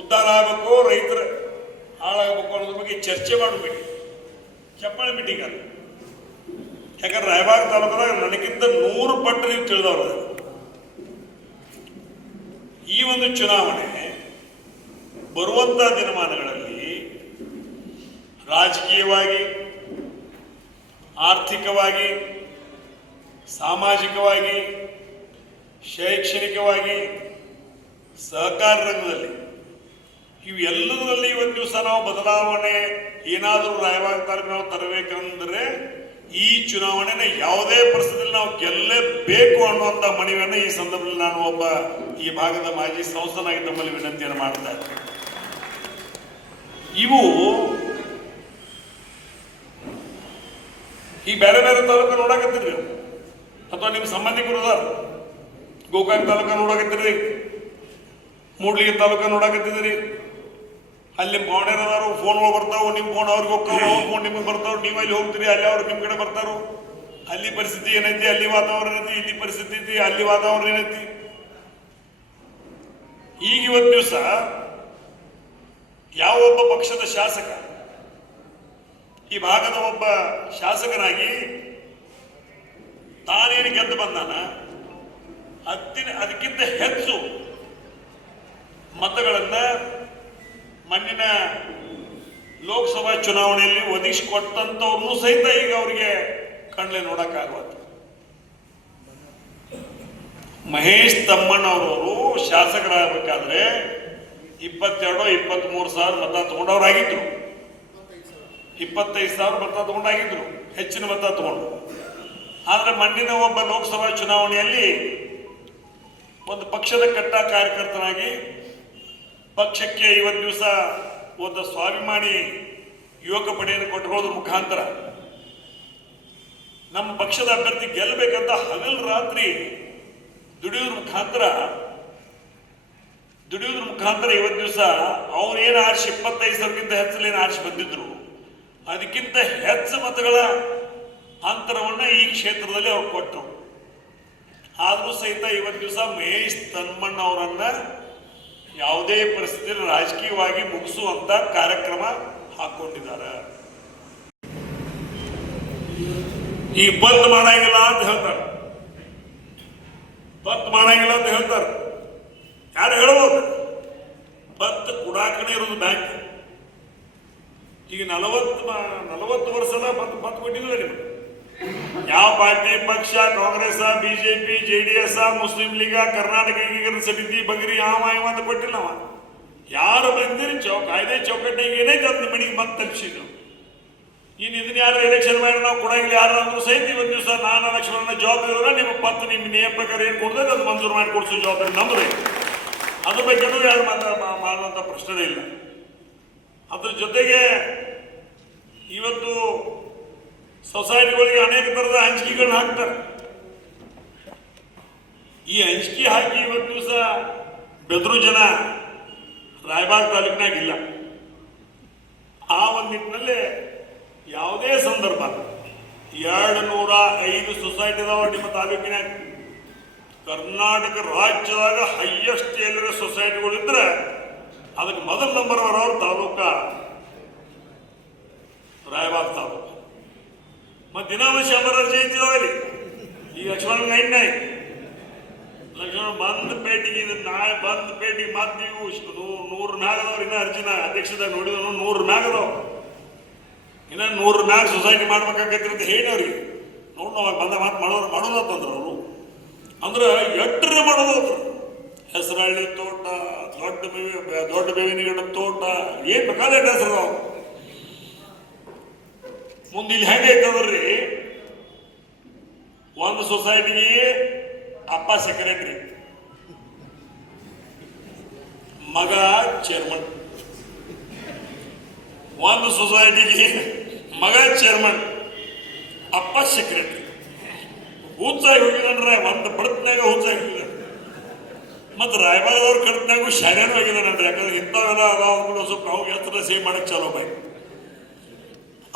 ಉದ್ಧಾರ ಆಗಬೇಕು, ರೈತರ ಹಾಳಾಗಬೇಕು ಅನ್ನೋದ್ರ ಬಗ್ಗೆ ಚರ್ಚೆ ಮಾಡೋ ಮೀಟಿಂಗ್, ಚಪ್ಪಾಳೆ ಮೀಟಿಂಗ್ ಅಲ್ಲ. ಯಾಕಂದ್ರೆ ರಾಯಬಾಗ್ ತಾಲೂಕದಾಗ ನನಗಿಂತ 100 ಪಟ್ಟು ನೀವು ತಿಳಿದವ್ರು. ಈ ಒಂದು ಚುನಾವಣೆ ಬರುವಂಥ ದಿನಮಾನಗಳಲ್ಲಿ ರಾಜಕೀಯವಾಗಿ, ಆರ್ಥಿಕವಾಗಿ, ಸಾಮಾಜಿಕವಾಗಿ, ಶೈಕ್ಷಣಿಕವಾಗಿ, ಸಹಕಾರ ರಂಗದಲ್ಲಿ ಇವೆಲ್ಲದರಲ್ಲಿ ಇವತ್ತು ದಿವಸ ನಾವು ಬದಲಾವಣೆ ಏನಾದರೂ ರಾಯಬಾಗ್ ತಾಲೂಕು ನಾವು ತರಬೇಕಂದ್ರೆ ಈ ಚುನಾವಣೆನ ಯಾವುದೇ ಪರಿಸ್ಥಿತಿಯಲ್ಲಿ ನಾವು ಗೆಲ್ಲಬೇಕು ಅನ್ನುವಂಥ ಮನವಿಯನ್ನು ಈ ಸಂದರ್ಭದಲ್ಲಿ ನಾನು ಒಬ್ಬ ಈ ಭಾಗದ ಮಾಜಿ ಸಂಸದನಾಗಿ ತಮ್ಮಲ್ಲಿ ವಿನಂತಿಯನ್ನು ಮಾಡ್ತಾ ಇದ್ದೇನೆ. ಇವು ಈ ಬೇರೆ ಬೇರೆ ತಾಲೂಕು ನೋಡಕತ್ತಿದ್ರಿ ಅಥವಾ ನಿಮ್ಮ ಸಂಬಂಧಿಕರು ಅದಾರ, ಗೋಕಾಕ್ ತಾಲೂಕ ನೋಡಕತ್ತಿದ್ರಿ, ಮೂಡ್ಲಿಗೆ ತಾಲೂಕ ನೋಡಕತ್ತಿದ್ರಿ, ಅಲ್ಲಿ ಫೋನೇರ್ ಅದಾರು, ಫೋನ್ಗಳು ಬರ್ತಾವೆ, ನಿಮ್ಮ ಫೋನ್ ಅವ್ರಿಗೆ ಹೋಗ್ತಾವ, ಅವ್ರ ಫೋನ್ ನಿಮಗೆ ಬರ್ತಾವೆ, ನೀವು ಅಲ್ಲಿ ಹೋಗ್ತೀರಿ, ಅಲ್ಲಿ ಅವ್ರು ನಿಮ್ಮ ಕಡೆ ಬರ್ತಾರೋ. ಅಲ್ಲಿ ಪರಿಸ್ಥಿತಿ ಏನೈತಿ, ಅಲ್ಲಿ ವಾತಾವರಣ ಏನೈತಿ, ಇಲ್ಲಿ ಪರಿಸ್ಥಿತಿ ಐತಿ, ಅಲ್ಲಿ ವಾತಾವರಣ ಏನೈತಿ. ಈಗ ಇವತ್ತು ದಿವಸ ಯಾವ ಒಬ್ಬ ಪಕ್ಷದ ಶಾಸಕ ಈ ಭಾಗದ ಒಬ್ಬ ಶಾಸಕನಾಗಿ ತಾನೇನು ಗೆದ್ದು ಬಂದಾನ ಅದಕ್ಕಿಂತ ಹೆಚ್ಚು ಮತಗಳನ್ನ ಮಣ್ಣಿನ ಲೋಕಸಭಾ ಚುನಾವಣೆಯಲ್ಲಿ ಒದಗಿಸಿಕೊಟ್ಟಂತವ್ರನ್ನೂ ಸಹಿತ ಈಗ ಅವರಿಗೆ ಕಣ್ಲೆ ನೋಡಕ್ಕಾಗವತ್ತು. ಮಹೇಶ್ ತಮ್ಮಣ್ಣವರವರು ಶಾಸಕರಾಗಬೇಕಾದ್ರೆ 22-23 ಸಾವಿರ ಮತ ತಗೊಂಡವರಾಗಿದ್ರು. 25 ಸಾವಿರ ಮತ ತಗೊಂಡಾಗಿದ್ರು, ಹೆಚ್ಚಿನ ಮತ ತಗೊಂಡು. ಆದರೆ ಮಣ್ಣಿನ ಒಬ್ಬ ಲೋಕಸಭಾ ಚುನಾವಣೆಯಲ್ಲಿ ಒಂದು ಪಕ್ಷದ ಕಟ್ಟ ಕಾರ್ಯಕರ್ತನಾಗಿ ಪಕ್ಷಕ್ಕೆ ಇವತ್ತು ದಿವಸ ಒಂದು ಸ್ವಾಭಿಮಾನಿ ಯುವಕ ಪಡೆಯನ್ನು ಕೊಟ್ಟಿರೋದ್ರ ಮುಖಾಂತರ ನಮ್ಮ ಪಕ್ಷದ ಅಭ್ಯರ್ಥಿ ಗೆಲ್ಲಬೇಕಂತ ಹಗಲು ರಾತ್ರಿ ದುಡಿಯೋದ್ರ ಮುಖಾಂತರ ಇವತ್ತು ದಿವಸ ಅವನೇನು ಆರ್ಸಿ 25 ಸಾವಿರಕ್ಕಿಂತ ಹೆಚ್ಚಲೇನು ಆರ್ಸಿ ಬಂದಿದ್ರು, ಅದಕ್ಕಿಂತ ಹೆಚ್ಚು ಮತಗಳ ಅಂತರವನ್ನು ಈ ಕ್ಷೇತ್ರದಲ್ಲಿ ಅವ್ರು ಕೊಟ್ಟರು. ಆದರೂ ಸಹಿತ ಇವತ್ತು ದಿವಸ ಮಹೇಶ್ ತಮ್ಮಣ್ಣವರನ್ನ ಯಾವುದೇ ಪರಿಸ್ಥಿತಿಯಲ್ಲಿ ರಾಜಕೀಯವಾಗಿ ಮುಗಿಸುವಂತ ಕಾರ್ಯಕ್ರಮ ಹಾಕೊಂಡಿದ್ದಾರೆ. ಈ ಬಂದ್ ಮಾಡಂಗಿಲ್ಲ ಅಂತ ಹೇಳ್ತಾರೆ, ಯಾರು ಹೇಳ್ಬೋದು? ಬತ್ ಕುಡಾಕನೇ ಇರೋದು ಬ್ಯಾಂಕ್. ಈಗ 40 ವರ್ಷದ ಬತ್ ಕೊಟ್ಟಿಲ್ಲ ನಿಮಗೆ. ಯಾವ ಪಾರ್ಟಿ ಪಕ್ಷ, Congress, BJP, JDS, Muslim league, Karnataka Ekikarana Samiti, ಬಗ್ರಿ ಯಾವ ಅಂತ ಕೊಟ್ಟಿಲ್ಲ. ಯಾರು ಬಂದಿರಿ ಕಾಯ್ದೆ ಚೌಕಟ್ಟಿಗೆ ಏನೈತೆ ಅದು ಮನೆಗೆ ಮತ್ತೆ ತಲುಪಿಸಿದ್ರು. ಇನ್ನು ಇದನ್ನ ಯಾರು ಎಲೆಕ್ಷನ್ ಮಾಡಿ ನಾವು ಕೊಡಂಗಿಲ್ಲ ಯಾರು ಅಂದ್ರೂ ಸಹಿತ ಇವತ್ತು ದಿವಸ ನಾನು ಲಕ್ಷ್ಮಣ ಜವಾಬ್ದಾರಿ ನಿಮ್ಮ ಪತ್ತು ನಿಮ್ಮ ನಿಯಮ ಪ್ರಕಾರ ಏನು ಕೊಡ್ತದೆ ಅದು ಮಂಜೂರು ಮಾಡಿ ಕೊಡಿಸೋ ಜವಾಬ್ದಾರಿ ನಮ್ಮದೇ. ಅದ್ರ ಬಗ್ಗೆ ಯಾರು ಮಾಡುವಂಥ ಪ್ರಶ್ನೆ ಇಲ್ಲ. ಅದ್ರ ಜೊತೆಗೆ ಇವತ್ತು ಸೊಸೈಟಿಗಳಿಗೆ ಅನೇಕ ಥರದ ಹಂಚಿಕೆಗಳನ್ನ ಹಾಕ್ತಾರೆ. ಈ ಹಂಚಿಕೆ ಹಾಕಿ ಇವತ್ತು ದಿವಸ ಬೆದರು ಜನ ರಾಯಬಾಗ್ ತಾಲೂಕಿನಾಗ ಇಲ್ಲ. ಆ ಒಂದು ನಿಟ್ಟಿನಲ್ಲಿ ಯಾವುದೇ ಸಂದರ್ಭ 205 ಸೊಸೈಟಿ ಅದಾವ ನಿಮ್ಮ ತಾಲೂಕಿನಾಗ. ಕರ್ನಾಟಕ ರಾಜ್ಯದಾಗ ಹೈಯೆಸ್ಟ್ ಎಲ್ಲರ ಸೊಸೈಟಿಗಳಿದ್ರೆ ಅದಕ್ಕೆ ಮೊದಲ ನಂಬರ್ ಬರೋರು ತಾಲೂಕ ರಾಯಬಾಗ್ ತಾಲೂಕು. ಮತ್ತು ದಿನಾವಶಿ ಅಮರ ಜಯಂತಿ ಇದಾವಲ್ಲಿ. ಈಗ ಲಕ್ಷ್ಮಣ ಬಂದ್ ಪೇಟಿಗೆ ನಾಳೆ ಬಂದ್ ಪೇಟಿಗೆ ಮತ್ತೆ ನೀವು 100 ಮ್ಯಾಗದವ್ರು ಇನ್ನ ಅರ್ಜಿನ ಅಧ್ಯಕ್ಷದಾಗ ನೋಡಿದನು 100 ಮ್ಯಾಗದವ್. ಇನ್ನ 100 ಮ್ಯಾಗ ಸೊಸೈಟಿ ಮಾಡ್ಬೇಕಾಗೈತಿ ಅಂತ ಹೇಳಿ ಅವ್ರಿಗೆ ನೋಡ್ ಅವಾಗ ಬಂದ ಮಾತು ಮಾಡೋದಂತಂದ್ರು ಅವರು. ಅಂದ್ರೆ ಎಟ್ಟರೆ ಮಾಡೋದು. ಹೆಸರಳ್ಳಿ ತೋಟ, ದೊಡ್ಡ ಬೇವಿನ ಗಿಡದ ತೋಟ, ಏನ್ ಬೇಕಾದ ಹೆಸರು ಅದಾವ. ಮುಂದೆ ಇಲ್ಲಿ ಹೆಂಗೈತಂದ್ರಿ, ಒಂದು ಸೊಸೈಟಿಗೆ ಅಪ್ಪ ಸೆಕ್ರೆಟರಿ, ಮಗ ಚೇರ್ಮನ್. ಒಂದು ಸೊಸೈಟಿಗೆ ಮಗ ಚೇರ್ಮನ್, ಅಪ್ಪ ಸೆಕ್ರೆಟರಿ. ಹುಚ್ಚಾಗಿ ಹೋಗಿದಾನ್ರೆ, ಒಂದು ಬಡತ್ನಾಗ ಹುಚ್ಚಾಗಿ ಹೋಗಿದ್ದಾನೆ. ಮತ್ತು ರಾಯಬಾಗದವ್ರ ಕಡತ್ನಾಗೂ ಶಾರ್ಯಾನು ಹೋಗಿದಾನಂದ್ರೆ. ಯಾಕಂದ್ರೆ ಇಂಥವೆಲ್ಲ ಅದಾವ ಕೂಡ ಸ್ವಲ್ಪ ನಾವು ಎತ್ತರ ಸೇವ್ ಮಾಡಕ್ಕೆ ಚಾಲೋ ಬೈ.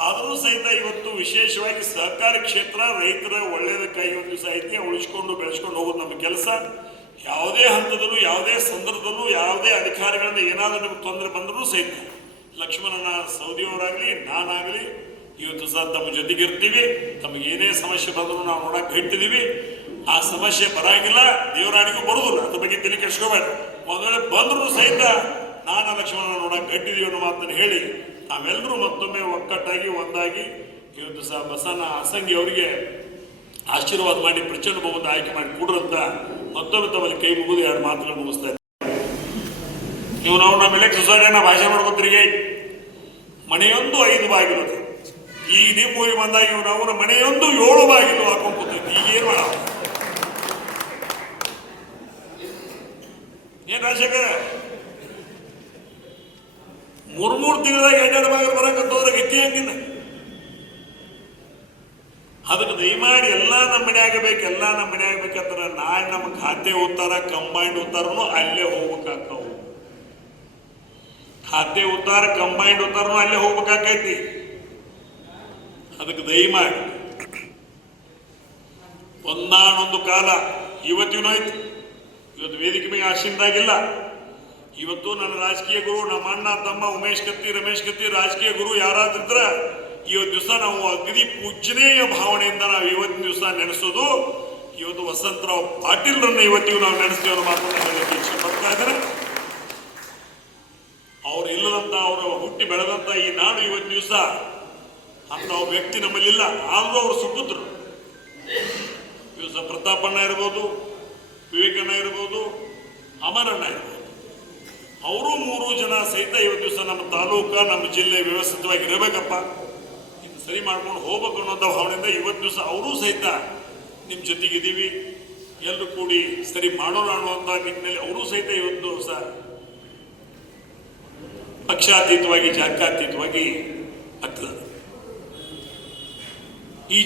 ಆದರೂ ಸಹಿತ ಇವತ್ತು ವಿಶೇಷವಾಗಿ ಸಹಕಾರಿ ಕ್ಷೇತ್ರ ರೈತರ ಒಳ್ಳೆಯದಕ್ಕಾಗಿ ಒಂದು ದಿವಸ ಐತಿ, ಉಳಿಸ್ಕೊಂಡು ಬೆಳೆಸ್ಕೊಂಡು ಹೋಗೋದು ನಮ್ಮ ಕೆಲಸ. ಯಾವುದೇ ಹಂತದಲ್ಲೂ ಯಾವುದೇ ಸಂದರ್ಭದಲ್ಲೂ ಯಾವುದೇ ಅಧಿಕಾರಿಗಳಿಂದ ಏನಾದರೂ ನಿಮ್ಗೆ ತೊಂದರೆ ಬಂದರೂ ಸಹಿತ ಲಕ್ಷ್ಮಣನ ಸೌದಿಯವರಾಗಲಿ ನಾನಾಗಲಿ ಇವತ್ತು ಸಹ ತಮ್ಮ ಜೊತೆಗಿರ್ತೀವಿ. ತಮಗೆ ಏನೇ ಸಮಸ್ಯೆ ಬಂದರೂ ನಾವು ನೋಡಕ್ಕೆ ಇಟ್ಟಿದ್ದೀವಿ. ಆ ಸಮಸ್ಯೆ ಬರಂಗಿಲ್ಲ, ದೇವರಾಣಿಗೂ ಬರುವುದಿಲ್ಲ. ಅದ್ರ ಬಗ್ಗೆ ತಲೆ ಕೆಡಿಸ್ಕೋಬೇಡ. ಒಂದು ವೇಳೆ ಬಂದರೂ ಸಹಿತ ನಾನು ಲಕ್ಷ್ಮಣನ ನೋಡಕ್ಕೆ ಇಟ್ಟಿದ್ದೀವಿ ಅನ್ನೋ ಮಾತನ್ನು ಹೇಳಿ ನಾವೆಲ್ಲರೂ ಮತ್ತೊಮ್ಮೆ ಒಕ್ಕಟ್ಟಾಗಿ ಒಂದಾಗಿ ಇವತ್ತು ಸಹ ಬಸವನ ಅಸಂಗಿ ಅವರಿಗೆ ಆಶೀರ್ವಾದ ಮಾಡಿ ಪ್ರಚಂಡ ಬಹುಮತ ಆಯ್ಕೆ ಮಾಡಿ ಕೊಡ್ರಂತ ಮತ್ತೊಮ್ಮೆ ತಮ್ಮಲ್ಲಿ ಕೈ ಮುಗಿದು 2 ಮಾತುಗಳು ಮುಗಿಸ್ತಾ ಇದ್ದಾರೆ. ನೀವು ನಮ್ಮ ಎಲೆಕ್ಟ್ ಸೊಸೈಟಿನ ಭಾಷೆ ಮಾಡ್ಕೊತಿರಿಗೆ ಮನೆಯೊಂದು 5 ಬಾಗಿಲು. ಈಗ ನಿಮ್ಮ ಊರಿಗೆ ಬಂದಾಗ ಅವನ ಮನೆಯೊಂದು 7 ಬಾಗಿಲು ಹಾಕೊಂಡು ಕೂತೈತಿ. ಈಗ ಏನು ಮಾಡ ಏನ್ ರಾಜಶೇಖರ 3 ತಿಂಗಳದಾಗ 2 ಬಾಗಿಲು ಬರಕತ್ತೋದ್ರೆ ಗತಿ ಹಂಗಿಲ್ಲ. ಅದಕ್ಕೆ ದಯಮಾಡಿ ಎಲ್ಲ ನಮ್ಮ ಮನೆ ಆಗಬೇಕು, ಎಲ್ಲ ನಮ್ಮ ಮನೆ ಆಗ್ಬೇಕಂದ್ರೆ ನಾಳೆ ನಮ್ಮ ಖಾತೆ ಉತ್ತಾರ ಕಂಬೈಂಡ್ ಉತ್ತಾರನು ಅಲ್ಲೇ ಹೋಗ್ಬೇಕಾಗ್ತಾವ. ಖಾತೆ ಉತ್ತಾರ ಕಂಬೈಂಡ್ ಉತ್ತಾರನು ಅಲ್ಲೇ ಹೋಗ್ಬೇಕಾಗೈತಿ. ಅದಕ್ಕೆ ದಯಮಾಡಿ ಒಂದಾನೊಂದು ಕಾಲ ಇವತ್ತಿನೂ ಐತಿ. ಇವತ್ತು ವೇದಿಕೆ ಮೇಲೆ ಆಶೀನದಾಗಿಲ್ಲ. ಇವತ್ತು ನನ್ನ ರಾಜಕೀಯ ಗುರು, ನಮ್ಮ ಅಣ್ಣ ತಮ್ಮ ಉಮೇಶ್ ಕತ್ತಿ, ರಮೇಶ್ ಕತ್ತಿ ರಾಜಕೀಯ ಗುರು ಯಾರಾದ್ರಿದ್ರೆ ಇವತ್ತು ದಿವಸ ನಾವು ಅಗದಿ ಪೂಜನೀಯ ಭಾವನೆಯಿಂದ ನಾವು ಇವತ್ತಿನ ದಿವಸ ನೆನೆಸೋದು ಇವತ್ತು ವಸಂತರಾವ್ ಪಾಟೀಲ್ರನ್ನ ಇವತ್ತಿಗೂ ನಾವು ನೆನೆಸ್ತೀವಿ ಅನ್ನೋ ಮಾತನ್ನ ಹೇಳಲಿಕ್ಕೆ ಇಚ್ಛೆ ಪಡ್ತಾ ಇದ್ದಾರೆ. ಅವ್ರು ಇಲ್ಲದಂತ ಅವರು ಹುಟ್ಟಿ ಬೆಳೆದಂತ ಈ ನಾಡು ಇವತ್ತು ದಿವಸ ಅಂತ ವ್ಯಕ್ತಿ ನಮ್ಮಲ್ಲಿಲ್ಲ. ಆದ್ರೂ ಅವರು ಸುಪುತ್ರರು ದಿವಸ ಪ್ರತಾಪಣ್ಣ ಇರ್ಬೋದು, ವಿವೇಕಣ್ಣ ಇರ್ಬೋದು, ಅಮರಣ್ಣ ಇರ್ಬೋದು, ಅವರು 3 ಜನ ಸಹಿತ ಇವತ್ತು ದಿವಸ ನಮ್ಮ ತಾಲೂಕ ನಮ್ಮ ಜಿಲ್ಲೆ ವ್ಯವಸ್ಥಿತವಾಗಿ ಇರಬೇಕಪ್ಪ, ಇನ್ನು ಸರಿ ಮಾಡ್ಕೊಂಡು ಹೋಗ್ಬೇಕು ಅನ್ನೋಂಥ ಭಾವನೆಯಿಂದ ಇವತ್ತು ದಿವಸ ಅವರೂ ಸಹಿತ ನಿಮ್ಮ ಜೊತೆಗಿದ್ದೀವಿ, ಎಲ್ಲರೂ ಕೂಡಿ ಸರಿ ಮಾಡೋಣ ಅನ್ನುವಂಥ ನಿಟ್ಟಿನಲ್ಲಿ ಅವರೂ ಸಹಿತ ಇವತ್ತು ದಿವಸ ಪಕ್ಷಾತೀತವಾಗಿ ಜಾತ್ಯಾತೀತವಾಗಿ ಆಗ್ತದೆ. ಈ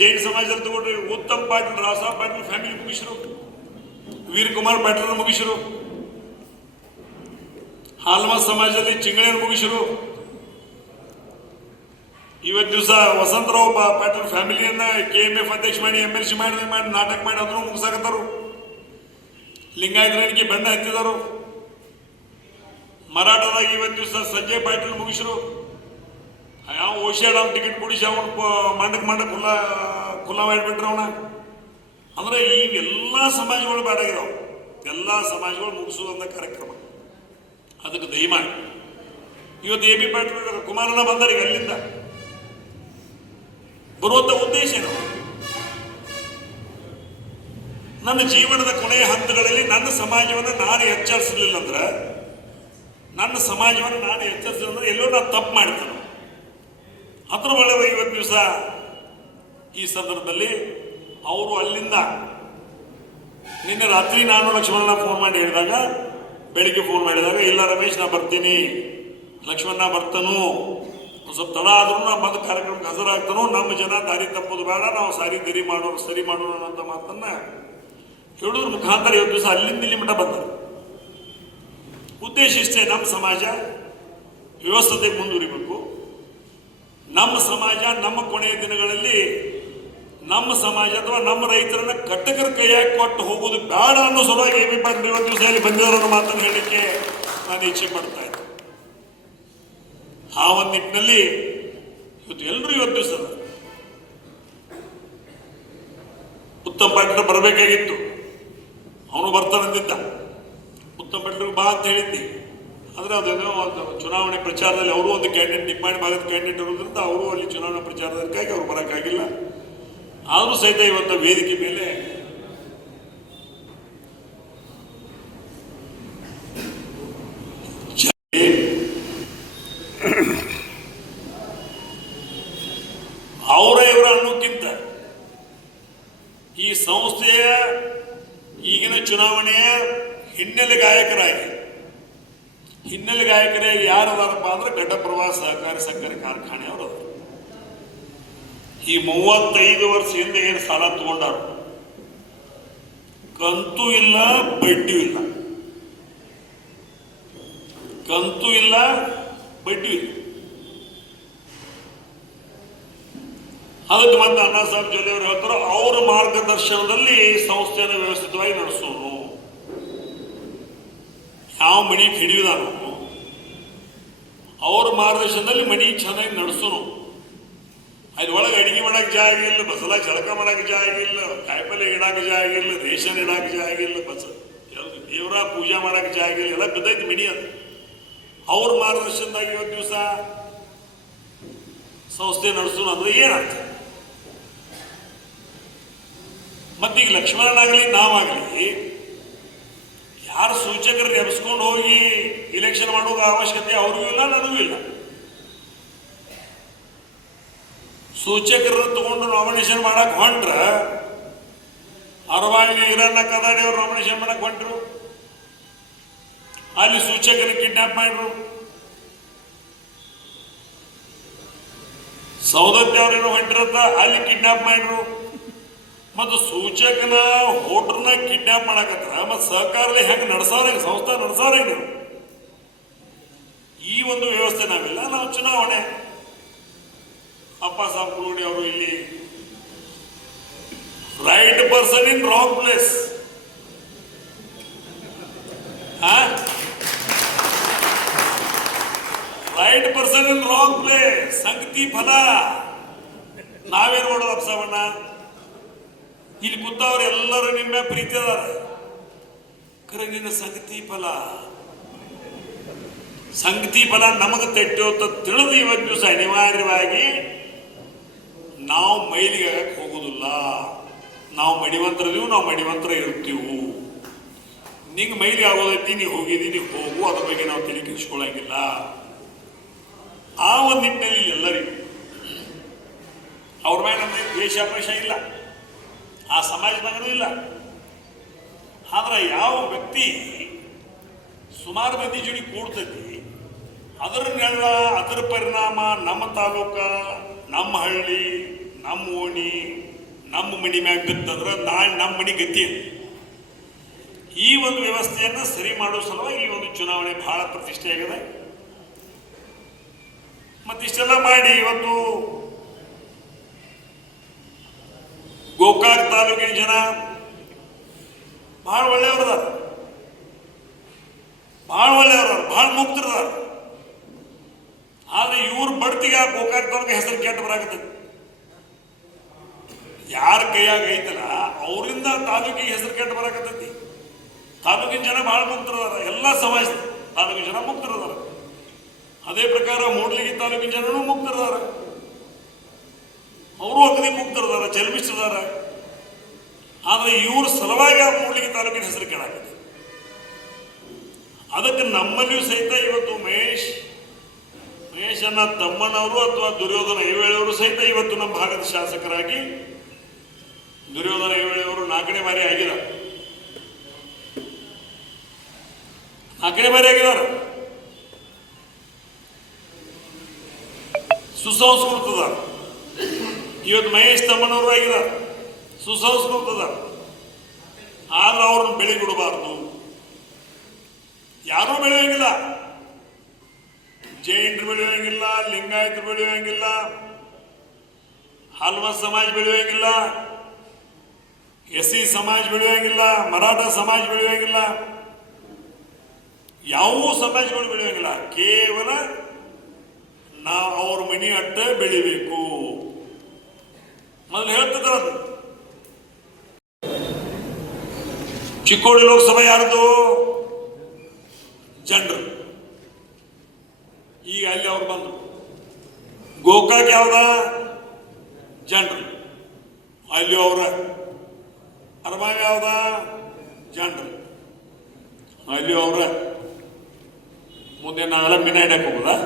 ಜೈನ್ ಸಮಾಜದಲ್ಲಿ ತಗೊಂಡ್ರೆ ಉತ್ತಮ್ ಪಾಟೀಲ್, ರಾಸಾಬ್ ಪಾಟೀಲ್ ಫ್ಯಾಮಿಲಿ ಮುಗಿಸಿರು, ವೀರಕುಮಾರ್ ಪಾಟೀಲ್ ಮುಗಿಸಿರು, ಹಾಲ್ಮಾ ಸಮಾಜದಲ್ಲಿ ಚಿಂಗಳೇನು ಮುಗಿಸಿರು. ಇವತ್ತು ದಿವಸ ವಸಂತರಾವ್ ಪಾಟೀಲ್ ಫ್ಯಾಮಿಲಿಯನ್ನ KMF ಅಧ್ಯಕ್ಷ ಮಾಡಿ MLC ಮಾಡಿ ನಾಟಕ ಮಾಡಿ ಅದನ್ನು ಮುಗಿಸಾಕತ್ತಾರು. ಲಿಂಗಾಯತರಿಗೆ ಬಣ್ಣ ಹತ್ತಿದರು. ಮರಾಠದಾಗ ಇವತ್ತು ದಿವಸ ಸಂಜಯ್ ಪಾಟೀಲ್ ಮುಗಿಸಿರು. ಯಾವ ಓಶಿಯಾಡಮ್ ಟಿಕೆಟ್ ಕೊಡಿಸಿ ಅವನು ಮಂಡಕ್ ಖುಲ್ಲಾ ಮಾಡಿಬಿಟ್ರೆ ಅವನ. ಅಂದ್ರೆ ಈಗ ಎಲ್ಲ ಸಮಾಜಗಳು ಬೇಡಾಗಿದಾವೆ. ಎಲ್ಲ ಸಮಾಜಗಳು ಮುಗಿಸುವಂಥ ಕಾರ್ಯಕ್ರಮ ಅದಕ್ಕೆ ದಯಮಾಡಿ ಇವತ್ತು AB ಪಾಟೀಲ್ ಕುಮಾರಣ್ಣ ಬಂದರೆ ಈಗ ಅಲ್ಲಿಂದ ಬರುವಂಥ ಉದ್ದೇಶ ಏನು? ನನ್ನ ಜೀವನದ ಕೊನೆಯ ಹಂತಗಳಲ್ಲಿ ನನ್ನ ಸಮಾಜವನ್ನು ನಾನು ಎಚ್ಚರಿಸಲಿಲ್ಲ ಅಂದ್ರೆ, ನನ್ನ ಸಮಾಜವನ್ನು ನಾನು ಎಚ್ಚರಿಸಲಿಲ್ಲ ಅಂದ್ರೆ ಎಲ್ಲೋ ನಾನು ತಪ್ಪು ಮಾಡ್ತೇನೆ. ಅದ್ರ ಒಳಗೆ ಇವತ್ತು ದಿವಸ ಈ ಸಂದರ್ಭದಲ್ಲಿ ಅವರು ಅಲ್ಲಿಂದ ನಿನ್ನೆ ರಾತ್ರಿ ನಾನು ಲಕ್ಷ್ಮಣನ ಫೋನ್ ಮಾಡಿ ಹೇಳಿದಾಗ, ಬೆಳಿಗ್ಗೆ ಫೋನ್ ಮಾಡಿದಾಗ, ಇಲ್ಲ ರಮೇಶ್ ನಾ ಬರ್ತೀನಿ, ಲಕ್ಷ್ಮಣ ಬರ್ತಾನು, ಸ್ವಲ್ಪ ತಡ ಆದ್ರೂ ನಾ ಬಂದು ಕಾರ್ಯಕ್ರಮಕ್ಕೆ ಹಾಜರಾಗ್ತಾನೋ, ನಮ್ಮ ಜನ ದಾರಿ ತಪ್ಪೋದು ಬೇಡ, ನಾವು ಸರಿ ಮಾಡೋಣ ಅಂತ ಮಾತನ್ನ ಹೇಳೋದ್ರ ಮುಖಾಂತರ ಇವತ್ತು ದಿವಸ ಅಲ್ಲಿಂದ ಇಲ್ಲಿ ಮಟ್ಟ ಬಂದರು. ಉದ್ದೇಶ ಇಷ್ಟೇ, ನಮ್ಮ ಸಮಾಜ ವ್ಯವಸ್ಥೆಗೆ ಮುಂದುವರಿಬೇಕು. ನಮ್ಮ ಸಮಾಜ ನಮ್ಮ ಕೊನೆಯ ದಿನಗಳಲ್ಲಿ ನಮ್ಮ ಸಮಾಜ ಅಥವಾ ನಮ್ಮ ರೈತರನ್ನ ಕಟ್ಟಕರ ಕೈಯಾಗಿ ಕೊಟ್ಟು ಹೋಗೋದು ಬೇಡ ಅನ್ನೋ ಸಲುವಾಗಿ AB ಪಾಟೀಲ್ ಇವತ್ತು ದಿವಸ ಇಲ್ಲಿ ಬಂದಿರೋ ಮಾತನ್ನು ಹೇಳಲಿಕ್ಕೆ ನಾನು ಇಚ್ಛೆ ಪಡ್ತಾ ಇದ್ದೆ. ಆ ಒಂದು ನಿಟ್ಟಿನಲ್ಲಿ ಇವತ್ತು ಎಲ್ಲರೂ ಇವತ್ತು ದಿವಸ ಉತ್ತಮ್ ಪಾಟೀಲ್ ಬರಬೇಕಾಗಿತ್ತು, ಅವನು ಬರ್ತಾನಂದಿದ್ದ. ಉತ್ತಮ್ ಪಾಟೀಲ್ ಬಾ ಅಂತ ಹೇಳಿದ್ದಿ. ಆದರೆ ಅದೇನೋ ಒಂದು ಚುನಾವಣೆ ಪ್ರಚಾರದಲ್ಲಿ ಅವರು ಒಂದು ಕ್ಯಾಂಡಿಡೇಟ್, ನಿಪ್ಪಾಣಿ ಭಾಗದ ಕ್ಯಾಂಡಿಡೇಟ್ ಇರೋದ್ರಿಂದ ಅವರು ಅಲ್ಲಿ ಚುನಾವಣಾ ಪ್ರಚಾರದಕ್ಕಾಗಿ ಅವ್ರು ಬರೋಕ್ಕಾಗಿಲ್ಲ. ಆದರೂ ಸಹಿತ ಇವತ್ತು ವೇದಿಕೆ ಮೇಲೆ ಇವರ ಅನ್ನೋಕ್ಕಿಂತ ಈ ಸಂಸ್ಥೆಯ ಈಗಿನ ಚುನಾವಣೆಯ ಹಿನ್ನೆಲೆ ಗಾಯಕರಾಗಿ ಯಾರದಾರಪ್ಪ ಅಂದ್ರೆ ಘಟಪ್ರಭಾ ಸಹಕಾರಿ ಸಕ್ಕರೆ ಕಾರ್ಖಾನೆ ಅವರು. ಈ 35 ವರ್ಷ ಹಿಂದೆ ಏನು ಸಾಲ ತಗೊಂಡಾರು, ಕಂತು ಇಲ್ಲ ಬಡ್ಡಿ ಇಲ್ಲ, ಅದಕ್ಕೆ ಮತ್ತೆ ಅಣ್ಣಾ ಸಾಹೇಬ್ ಜೊಲ್ಲೆ ಅವರು ಹೇಳ್ತಾರೆ, ಅವರ ಮಾರ್ಗದರ್ಶನದಲ್ಲಿ ಸಂಸ್ಥೆಯನ್ನು ವ್ಯವಸ್ಥಿತವಾಗಿ ನಡೆಸೋನು, ಯಾವ ಮನಿ ಹಿಡಿಯುದಾನು ಅವ್ರ ಮಾರ್ಗದರ್ಶನದಲ್ಲಿ ಮನಿ ಚೆನ್ನಾಗಿ ನಡೆಸೋನು. ಅದ್ರೊಳಗೆ ಅಡಿಗೆ ಮಾಡಕ್ಕೆ ಜಾಗ ಇಲ್ಲ, ಬಸಲ ಜಳಕ ಮಾಡಕ್ಕೆ ಜಾಗ ಇಲ್ಲ, ಕಾಯಿಪಲ್ಲೆ ಇಡಕ್ಕೆ ಜಾಗ ಇಲ್ಲ, ರೇಷನ್ ಇಡಕ್ಕೆ ಜಾಗ ಇಲ್ಲ, ದೇವರ ಪೂಜೆ ಮಾಡಕ್ಕೆ ಜಾಗ ಇಲ್ಲ, ಎಲ್ಲ ಬಿದ್ದೈತಿ ಮಿನಿ. ಅದು ಅವ್ರ ಮಾರ್ಗದರ್ಶನದಾಗ ಇವತ್ತು ದಿವಸ ಸಂಸ್ಥೆ ನಡೆಸೋನು ಅಂದ್ರೆ ಏನರ್ಥ? ಮತ್ತೀಗ ಲಕ್ಷ್ಮಣನಾಗಲಿ ನಾವಾಗಲಿ ಯಾರು ಸೂಚಕರನ್ನ ಎಬ್ಸ್ಕೊಂಡು ಹೋಗಿ ಇಲೆಕ್ಷನ್ ಮಾಡುವ ಅವಶ್ಯಕತೆ ಅವ್ರಿಗೂ ಇಲ್ಲ, ನನಗೂ ಇಲ್ಲ. ಸೂಚಕರನ್ನ ತಗೊಂಡು ನಾಮಿನೇಷನ್ ಮಾಡಕ್ ಹೊಂಟ್ರ ಅರವಾಣಿ ಈರಣ್ಣ ಕದಾಡಿ ಅವ್ರು ನಾಮಿನೇಷನ್ ಮಾಡಕ್ ಹೊಂಟ್ರು, ಅಲ್ಲಿ ಸೂಚಕರ ಕಿಡ್ನಾಪ್ ಮಾಡ್ರು. ಸೌದತ್ತಿ ಅವ್ರೇನೋ ಹೊಂಟಿರತ್ತ ಅಲ್ಲಿ ಕಿಡ್ನಾಪ್ ಮಾಡ್ರು. ಮತ್ತು ಸೂಚಕನ ಹೋಟ್ರನ್ನ ಕಿಡ್ನಾಪ್ ಮಾಡಕತ್ರ ಮತ್ತು ಸಹಕಾರದಲ್ಲಿ ಹೆಂಗೆ ನಡೆಸೋರ ಸಂಸ್ಥೆ ನಡೆಸೋರ ನೀವು ಈ ಒಂದು ವ್ಯವಸ್ಥೆ ನಾವಿಲ್ಲ. ನಾವು ಚುನಾವಣೆ ಅಪ್ಪ ಸಾಬ್ ಕುರುಡಿ ಅವರು ಇಲ್ಲಿ right person in wrong place, right person in wrong place. ಸಂಗತಿ ಫಲ ನಾವೇನು ಮಾಡೋದು ಅಪ್ಸವಣ್ಣ? ಇಲ್ಲಿ ಕೂತವ್ರು ಎಲ್ಲರೂ ನಿಮ್ಮ ಪ್ರೀತಿ ಅದಾರ, ಕರಂಗಿನ ಸಂಗತಿ ಫಲ ನಮಗೆ ತೆಟ್ಟೋತ ತಿಳಿದು ಇವತ್ತು ದಿವಸ ಅನಿವಾರ್ಯವಾಗಿ ನಾವು ಮೈಲಿಗೆ ಹೋಗುದಿಲ್ಲ. ನಾವು ಮಡಿವಂತರದೀವು, ನಾವು ಮಡಿವಂತರ ಇರ್ತೀವು. ನಿಂಗೆ ಮೈಲಿ ಆಗೋದೈತಿ, ನೀವು ಹೋಗಿದ್ದೀನಿ, ಹೋಗು, ಅದ್ರ ಬಗ್ಗೆ ನಾವು ತಲೆ ಕೆಡಿಸ್ಕೊಳ್ಳಂಗಿಲ್ಲ. ಆ ಒಂದು ನಿಟ್ಟಿನಲ್ಲಿ ಎಲ್ಲರಿಗೂ ಅವ್ರ ಮೇಲೆ ನಮಗೆ ದ್ವೇಷಾಪೇಷ ಇಲ್ಲ, ಆ ಸಮಾಜದಾಗೂ ಇಲ್ಲ. ಆದ್ರೆ ಯಾವ ವ್ಯಕ್ತಿ ಸುಮಾರು ಮಂದಿ ಜೋಡಿ ಕೂಡ್ತೈತಿ, ಅದರನ್ನೆಲ್ಲ ಅದರ ಪರಿಣಾಮ ನಮ್ಮ ತಾಲೂಕ, ನಮ್ಮ ಹಳ್ಳಿ, ನಮ್ಮ ಓಣಿ, ನಮ್ಮ ಮಡಿ ಮ್ಯಾಗ ಬಿತ್ತಂದ್ರೆ ನಾಳೆ ನಮ್ಮ ಮಡಿ ಗತಿ. ಈ ಒಂದು ವ್ಯವಸ್ಥೆಯನ್ನು ಸರಿ ಮಾಡೋ ಸಲುವಾಗಿ ಈ ಒಂದು ಚುನಾವಣೆ ಬಹಳ ಪ್ರತಿಷ್ಠೆಯಾಗಿದೆ. ಮತ್ತಿಷ್ಟೆಲ್ಲ ಮಾಡಿ ಇವತ್ತು ಗೋಕಾಕ್ ತಾಲೂಕಿನ ಜನ ಬಹಳ ಒಳ್ಳೆಯವ್ರದಾರ, ಬಹಳ ಮುಕ್ತರದಾರ. ಆದ್ರೆ ಇವ್ರ ಬಡ್ತಿಗೆ ಗೋಕಾಕ್ ತಾಲೂಕು ಹೆಸರು ಕೆಟ್ಟ ಬರಾಕತ್ತೈತಿ. ಯಾರ ಕೈಯಾಗ ಐತಲ್ಲ ಅವರಿಂದ ತಾಲೂಕಿಗೆ ಹೆಸರು ಕೆಟ್ಟ ಬರಾಕತ್ತೈತಿ. ತಾಲೂಕಿನ ಜನ ಬಹಳ ಮುಕ್ತರದಾರ, ಎಲ್ಲ ಸಮಾಜ ತಾಲೂಕಿನ ಜನ ಮುಕ್ತರದಾರ. ಅದೇ ಪ್ರಕಾರ ಮೂಡ್ಲಿಗಿ ತಾಲೂಕಿನ ಜನನೂ ಮುಕ್ತರದಾರ, ಅವರು ಅಗದಿ ಮುಕ್ತರದಾರ, ಚಲಮಿಸ್ತದಾರ. ಆದ್ರೆ ಇವ್ರ ಸಲುವಾಗಿ ಆ ಮೂಡ್ಲಿಗಿ ತಾಲೂಕಿನ ಹೆಸರು ಕೇಳಾಕತ್ತೆ. ಅದಕ್ಕೆ ನಮ್ಮಲ್ಲಿಯೂ ಸಹಿತ ಇವತ್ತು ಮಹೇಶನ ತಮ್ಮನವರು ಅಥವಾ ದುರ್ಯೋಧನ ಐವೇಳೆಯವರು ಸಹಿತ ಇವತ್ತು ನಮ್ಮ ಭಾಗದ ಶಾಸಕರಾಗಿ ದುರ್ಯೋಧನ ಐವೇಳೆಯವರು 4ನೇ ಬಾರಿ ಆಗಿದ್ದಾರೆ. 4ನೇ ಬಾರಿ ಆಗಿದ್ದಾರೆ. ಸುಸಂಸ್ಕೃತದ ಇವತ್ತು ಮಹೇಶ್ ತಮ್ಮನವರು ಆಗಿದ್ದಾರೆ, ಸುಸಂಸ್ಕೃತದ. ಆದ್ರೆ ಅವ್ರನ್ನ ಬೆಳೆಗಿಡಬಾರ್ದು, ಯಾರೂ ಬೆಳೆಯೋಂಗಿಲ್ಲ. ಜೈನರು ಬೆಳೆಯೋಂಗಿಲ್ಲ, ಲಿಂಗಾಯತರು ಬೆಳೆಯೋಂಗಿಲ್ಲ, ಹಲ್ವ ಸಮಾಜ ಬೆಳೆಯೋಂಗಿಲ್ಲ, SC ಸಮಾಜ ಬೆಳೆಯೋಂಗಿಲ್ಲ, ಮರಾಠ ಸಮಾಜ ಬೆಳೆಯೋಂಗಿಲ್ಲ, ಯಾವ ಸಮಾಜಗಳು ಬೆಳೆಯೋಂಗಿಲ್ಲ. ಕೇವಲ ನಾವು ಅವ್ರ ಮನಿ ಅಟ್ಟ ಬೆಳಿಬೇಕು. ಮೊದಲು ಹೇಳ್ತಿದ್ರ ಚಿಕ್ಕೋಡಿ ಲೋಕಸಭೆ ಯಾರ್ದು? ಜನರು. ಈಗ ಅಲ್ಲಿ ಅವ್ರು ಬಂದರು. ಗೋಕಾಕ್ ಯಾವ್ದ? ಜನರು. ಅಲ್ಲಿ ಅವ್ರ ಅರಮಾವಿ ಯಾವ್ದ? ಜನರು. ಅಲ್ಲಿ ಅವ್ರ ಮುಂದೆ ನಾವೆಲ್ಲ ಮಿನ ಇಡಕ್ಕೆ ಹೋಗುದಾ?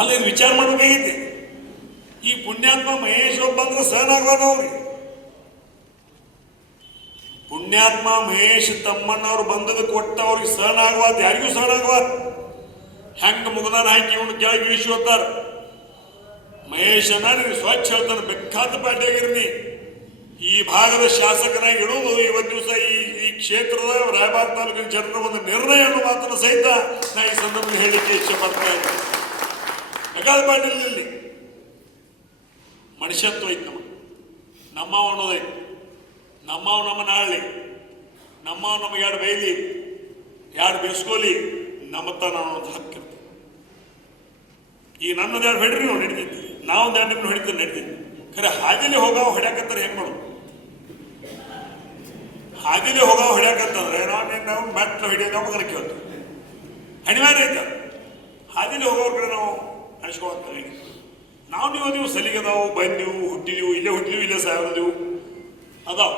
ಅಲ್ಲಿ ವಿಚಾರ ಮಾಡ್ಬೇಕಾಗೈತಿ. ಈ ಪುಣ್ಯಾತ್ಮ ಮಹೇಶ್ ಒಬ್ಬ ಅಂದ್ರೆ ಸಹನ ಆಗ್ಬಾರ್ದು ಅವ್ರಿಗೆ. ಪುಣ್ಯಾತ್ಮ ಮಹೇಶ್ ತಮ್ಮಣ್ಣವ್ರು ಬಂದದ ಕೊಟ್ಟ ಅವ್ರಿಗೆ ಸಹನ ಆಗ್ಬಾರ್ದು, ಯಾರಿಗೂ ಸಹನ ಆಗ್ಬಾರ್ದು. ಹೆಂಗ ಮುಗದಾನ ಹಾಕಿ ಇವನು ಕೆಳಗೆ ಇಳಿಸಿ ಹೋಗ್ತಾರ. ಮಹೇಶನ ನೀವು ಸ್ವಚ್ಛ ಹೇಳ್ತಾನೆ, ಬೇಕಾದ ಪಾರ್ಟಿಯಾಗಿರ್ನಿ. ಈ ಭಾಗದ ಶಾಸಕನಾಗಿ ಇಡುವುದು ಇವತ್ತು ದಿವಸ ಈ ಕ್ಷೇತ್ರದ ರಾಯಬಾಗ ತಾಲೂಕಿನ ಜನರ ಒಂದು ನಿರ್ಣಯ ಅನ್ನೋ ಮಾತನ್ನು ಸಹಿತ ನಾ ಈ ಸಂದರ್ಭದಲ್ಲಿ ಹೇಳಲಿಕ್ಕೆ ಇಚ್ಛೆ ಪಡ್ತಾ ಇದ್ದೇನೆ. ಬೇಕಾದ ಪಾರ್ಟಿಯಲ್ಲಿ ಮನುಷ್ಯತ್ವ ಐತೆ, ನಮ್ಮವ ಅನ್ನೋದೈತೆ. ನಮ್ಮವ್ ನಮ್ಮನ್ನ ಆಳ್ಲಿ, ನಮ್ಮವ್ ನಮಗೆ 2 ಬೈಲಿ, 2 ಬೇಸ್ಕೋಲಿ, ನಮ್ಮತ್ತ ನಾನೊಂದು ಹಕ್ಕಿರ್ತೀವಿ. ಈಗ ನನ್ನೊಂದು 2 ಹೊಡ್ರಿ ನಾವು ನಡೀತಿದ್ವಿ, ನಾವೊಂದು 2 ನಿಮ್ಮನ್ನು ಹೊಡಿತೀವಿ ನಡೀತಿದ್ವಿ. ಖರೆ ಹಾದಿಲಿ ಹೋಗಾವ ಹೊಡ್ಯಾಕತ್ತಾರೆ ಹೆಂಗೆ ಮಾಡೋದು? ಹಾದಿಲಿ ಹೋಗಾವ ಹೊಡ್ಯಾಕತ್ತಂದ್ರೆ ನಾವು ಮೆಟ್ಲು ಹಿಡಿಯೋದು ನಮಗನ ಕೇಳ್ತೀವಿ, ಅನಿವಾರ್ಯ ಐತೆ. ಹಾದಿಲಿ ಹೋಗೋರ ಕಡೆ ನಾವು ಅನಿಸ್ಕೊಳ್ತೇವೆ. ನೀವು ಸಲಿಗದಾವು, ಬಂದೀವು, ಹುಟ್ಟಿದೀವು, ಇಲ್ಲೇ ಸಾಯೋದಿವು ಅದಾವ.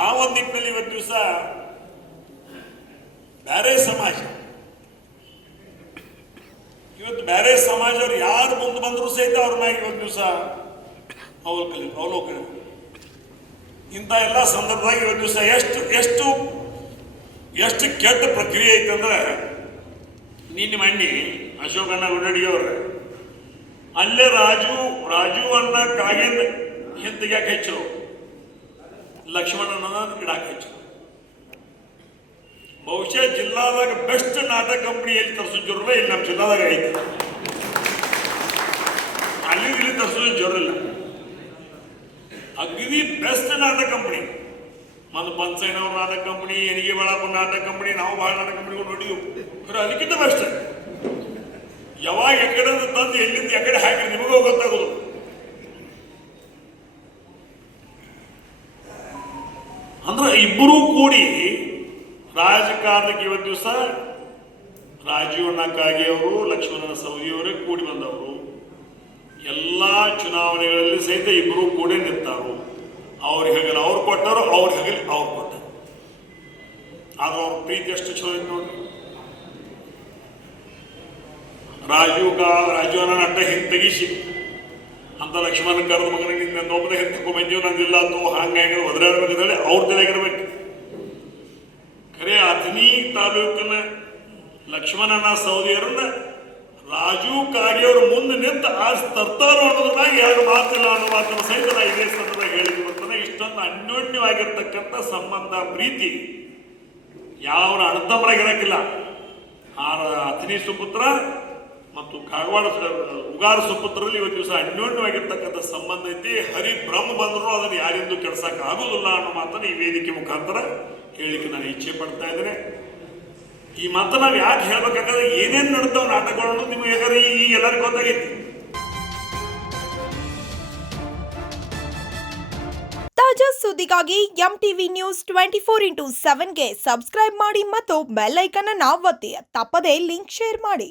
ಆ ಒಂದು ನಿಟ್ಟಿನಲ್ಲಿ ಇವತ್ತು ದಿವಸ ಬೇರೆ ಸಮಾಜ, ಇವತ್ತು ಬೇರೆ ಸಮಾಜವ್ರು ಯಾರು ಮುಂದೆ ಬಂದರೂ ಸಹಿತ ಅವ್ರ ಮ್ಯಾಗ ಇವತ್ತು ದಿವಸ ಅವಲೋಕನ. ಇಂಥ ಎಲ್ಲ ಸಂದರ್ಭದಾಗ ಇವತ್ತು ದಿವಸ ಎಷ್ಟು ಕೆಟ್ಟ ಪ್ರಕ್ರಿಯೆ ಐತಂದ್ರೆ, ನಿನ್ನ ಮಣ್ಣಿ ಅಶೋಕಣ್ಣ ಗುಡಡಿಯವ್ರ ಅಲ್ಲೇ ರಾಜು ಅನ್ನ ಕಾಗಿಂದ ಹಿಂದಿಗ್ಯಾಕೆ ಹೆಚ್ಚರು, ಲಕ್ಷ್ಮಣನ ಇಡಾಕ ಹೆಚ್ಚರು. ಬಹುಶಃ ಜಿಲ್ಲಾದಾಗ ಬೆಸ್ಟ್ ನಾಟಕ ಕಂಪನಿ ಎಲ್ಲಿ ತರಿಸೋ ಜೋರಿಲ್ಲ, ಇಲ್ಲಿ ನಮ್ಮ ಜಿಲ್ಲಾದಾಗ ಐತೆ. ಅಲ್ಲಿ ಇಲ್ಲಿ ತರಿಸೋ ಜೋರಿಲ್ಲ. ಅಗ್ನಿ ಬೆಸ್ಟ್ ನಾಟಕ ಕಂಪನಿ ಮತ್ತು ಪಂಚಯ್ಯನವ್ರ ನಾಟಕ ಕಂಪನಿ, ಎನಿಗೆ ಬಾಳಪ್ಪನ ನಾಟಕ ಕಂಪನಿ, ನಾವು ಭಾಳ ನಾಟಕ ಕಂಪನಿಗಳು ನೋಡಿದ್ವು. ಖರೆ ಅದಕ್ಕಿಂತ ಬೆಸ್ಟ್ ಯಾವಾಗ ಎಕಡೆ ತಂದು ಎಲ್ಲಿಂದ ಎಕಡೆ ಹಾಕಿ ನಿಮಗೂ ಗೊತ್ತಾಗೋದು. ಅಂದ್ರೆ ಇಬ್ಬರೂ ಕೂಡಿ ರಾಜಕಾರಣಕ್ಕೆ ಇವತ್ತು ದಿವಸ ರಾಜೀವಣ್ಣ ಕಾಗೆ ಅವರು, ಲಕ್ಷ್ಮಣನ ಸವದಿಯವರೇ ಕೂಡಿ ಬಂದವರು. ಎಲ್ಲ ಚುನಾವಣೆಗಳಲ್ಲಿ ಸಹಿತ ಇಬ್ಬರು ಕೂಡಿ ನಿಂತಾರು. ಅವ್ರಿಗೆ ಹಗಲು ಅವ್ರು ಕೊಟ್ಟರು, ಅವ್ರಿಗೆ ಹಗಲಿ ಅವ್ರು ಕೊಟ್ಟರು. ಆದ್ರೆ ಅವ್ರ ಪ್ರೀತಿ ಎಷ್ಟು ಚಲೋ ಐತೆ ನೋಡ್ರಿ. ರಾಜೀವನ ಅಡ್ಡ ಹಿಂದೆ ತೆಗಿಸಿ ಅಂತ ಲಕ್ಷ್ಮಣ ಕರೆದ ಮಗನ ನಿನ್ನ ಒಬ್ಬದ ಹಿಂದಕ್ಕೂ ಬಂದೀವಿ ನಂದಿಲ್ಲ ಅಂತೂ ಹಂಗಾಗಿ ಒದರಾಡ್ಬೇಕಂತೇಳಿ ಅವ್ರ ತಲೆಗಿರ್ಬೇಕು. ಖರೆ ಅಥಣಿ ತಾಲೂಕಿನ ಲಕ್ಷ್ಮಣನ ಸೌದಿಯರನ್ನ ರಾಜೀವ್ ಕಾಗೆಯವರು ಮುಂದೆ ನಿಂತು ಆಸ್ ತರ್ತಾರೋ ಅನ್ನೋದ್ರಾಗ ಯಾರು ಮಾತಿಲ್ಲ ಅನ್ನೋ ಮಾತನ್ನು ಸಹಿತ ನಾ ಇದೇ ಸಂದರ್ಭ ಹೇಳಿಕೆ ಬರ್ತಾನೆ. ಇಷ್ಟೊಂದು ಅನ್ಯೋನ್ಯವಾಗಿರ್ತಕ್ಕಂಥ ಸಂಬಂಧ, ಪ್ರೀತಿ ಯಾವ ಅಣ್ಣತಮ್ಮರಾಗಿರಕ್ಕಿಲ್ಲ. ಅಥಣಿ ಸುಪುತ್ರ ಮತ್ತು ಕಾಗವಾಡ ಉಗಾರ ಸುಪುತ್ರರಲ್ಲಿ ಇವತ್ತು ದಿವಸ ಅನ್ಯೋನ್ಯವಾಗಿರ್ತಕ್ಕಂಥ ಸಂಬಂಧ ಐತಿ. ಹರಿ ಬ್ರಹ್ಮ ಬಂದರೂ ಅದನ್ನು ಯಾರಿಂದೂ ಕೆಡ್ಸಕ್ಕೆ ಆಗೋದಿಲ್ಲ ಅನ್ನೋ ಮಾತನ್ನು ಈ ವೇದಿಕೆ ಮುಖಾಂತರ ಹೇಳಿಕೆ ನಾನು ಇಚ್ಛೆ ಪಡ್ತಾ ಇದ್ದೇನೆ. ಈ ಮಾತು ನಾವು ಯಾಕೆ ಹೇಳ್ಬೇಕಾದ್ರೆ ಏನೇನು ನಡೆದವು ನಾಟಕಗಳನ್ನು ನಿಮಗೆ ಯಾಕಂದ್ರೆ ಈ ಎಲ್ಲರಿಗೂ ಗೊತ್ತಾಗೈತಿ. ತಾಜಾ ಸುದ್ದಿಗಾಗಿ MTV ನ್ಯೂಸ್ 24/7ಗೆ ಸಬ್ಸ್ಕ್ರೈಬ್ ಮಾಡಿ ಮತ್ತು ಬೆಲ್ ಐಕಾನ್ ಅನ್ನು ಒತ್ತಿ. ತಪ್ಪದೇ ಲಿಂಕ್ ಶೇರ್ ಮಾಡಿ.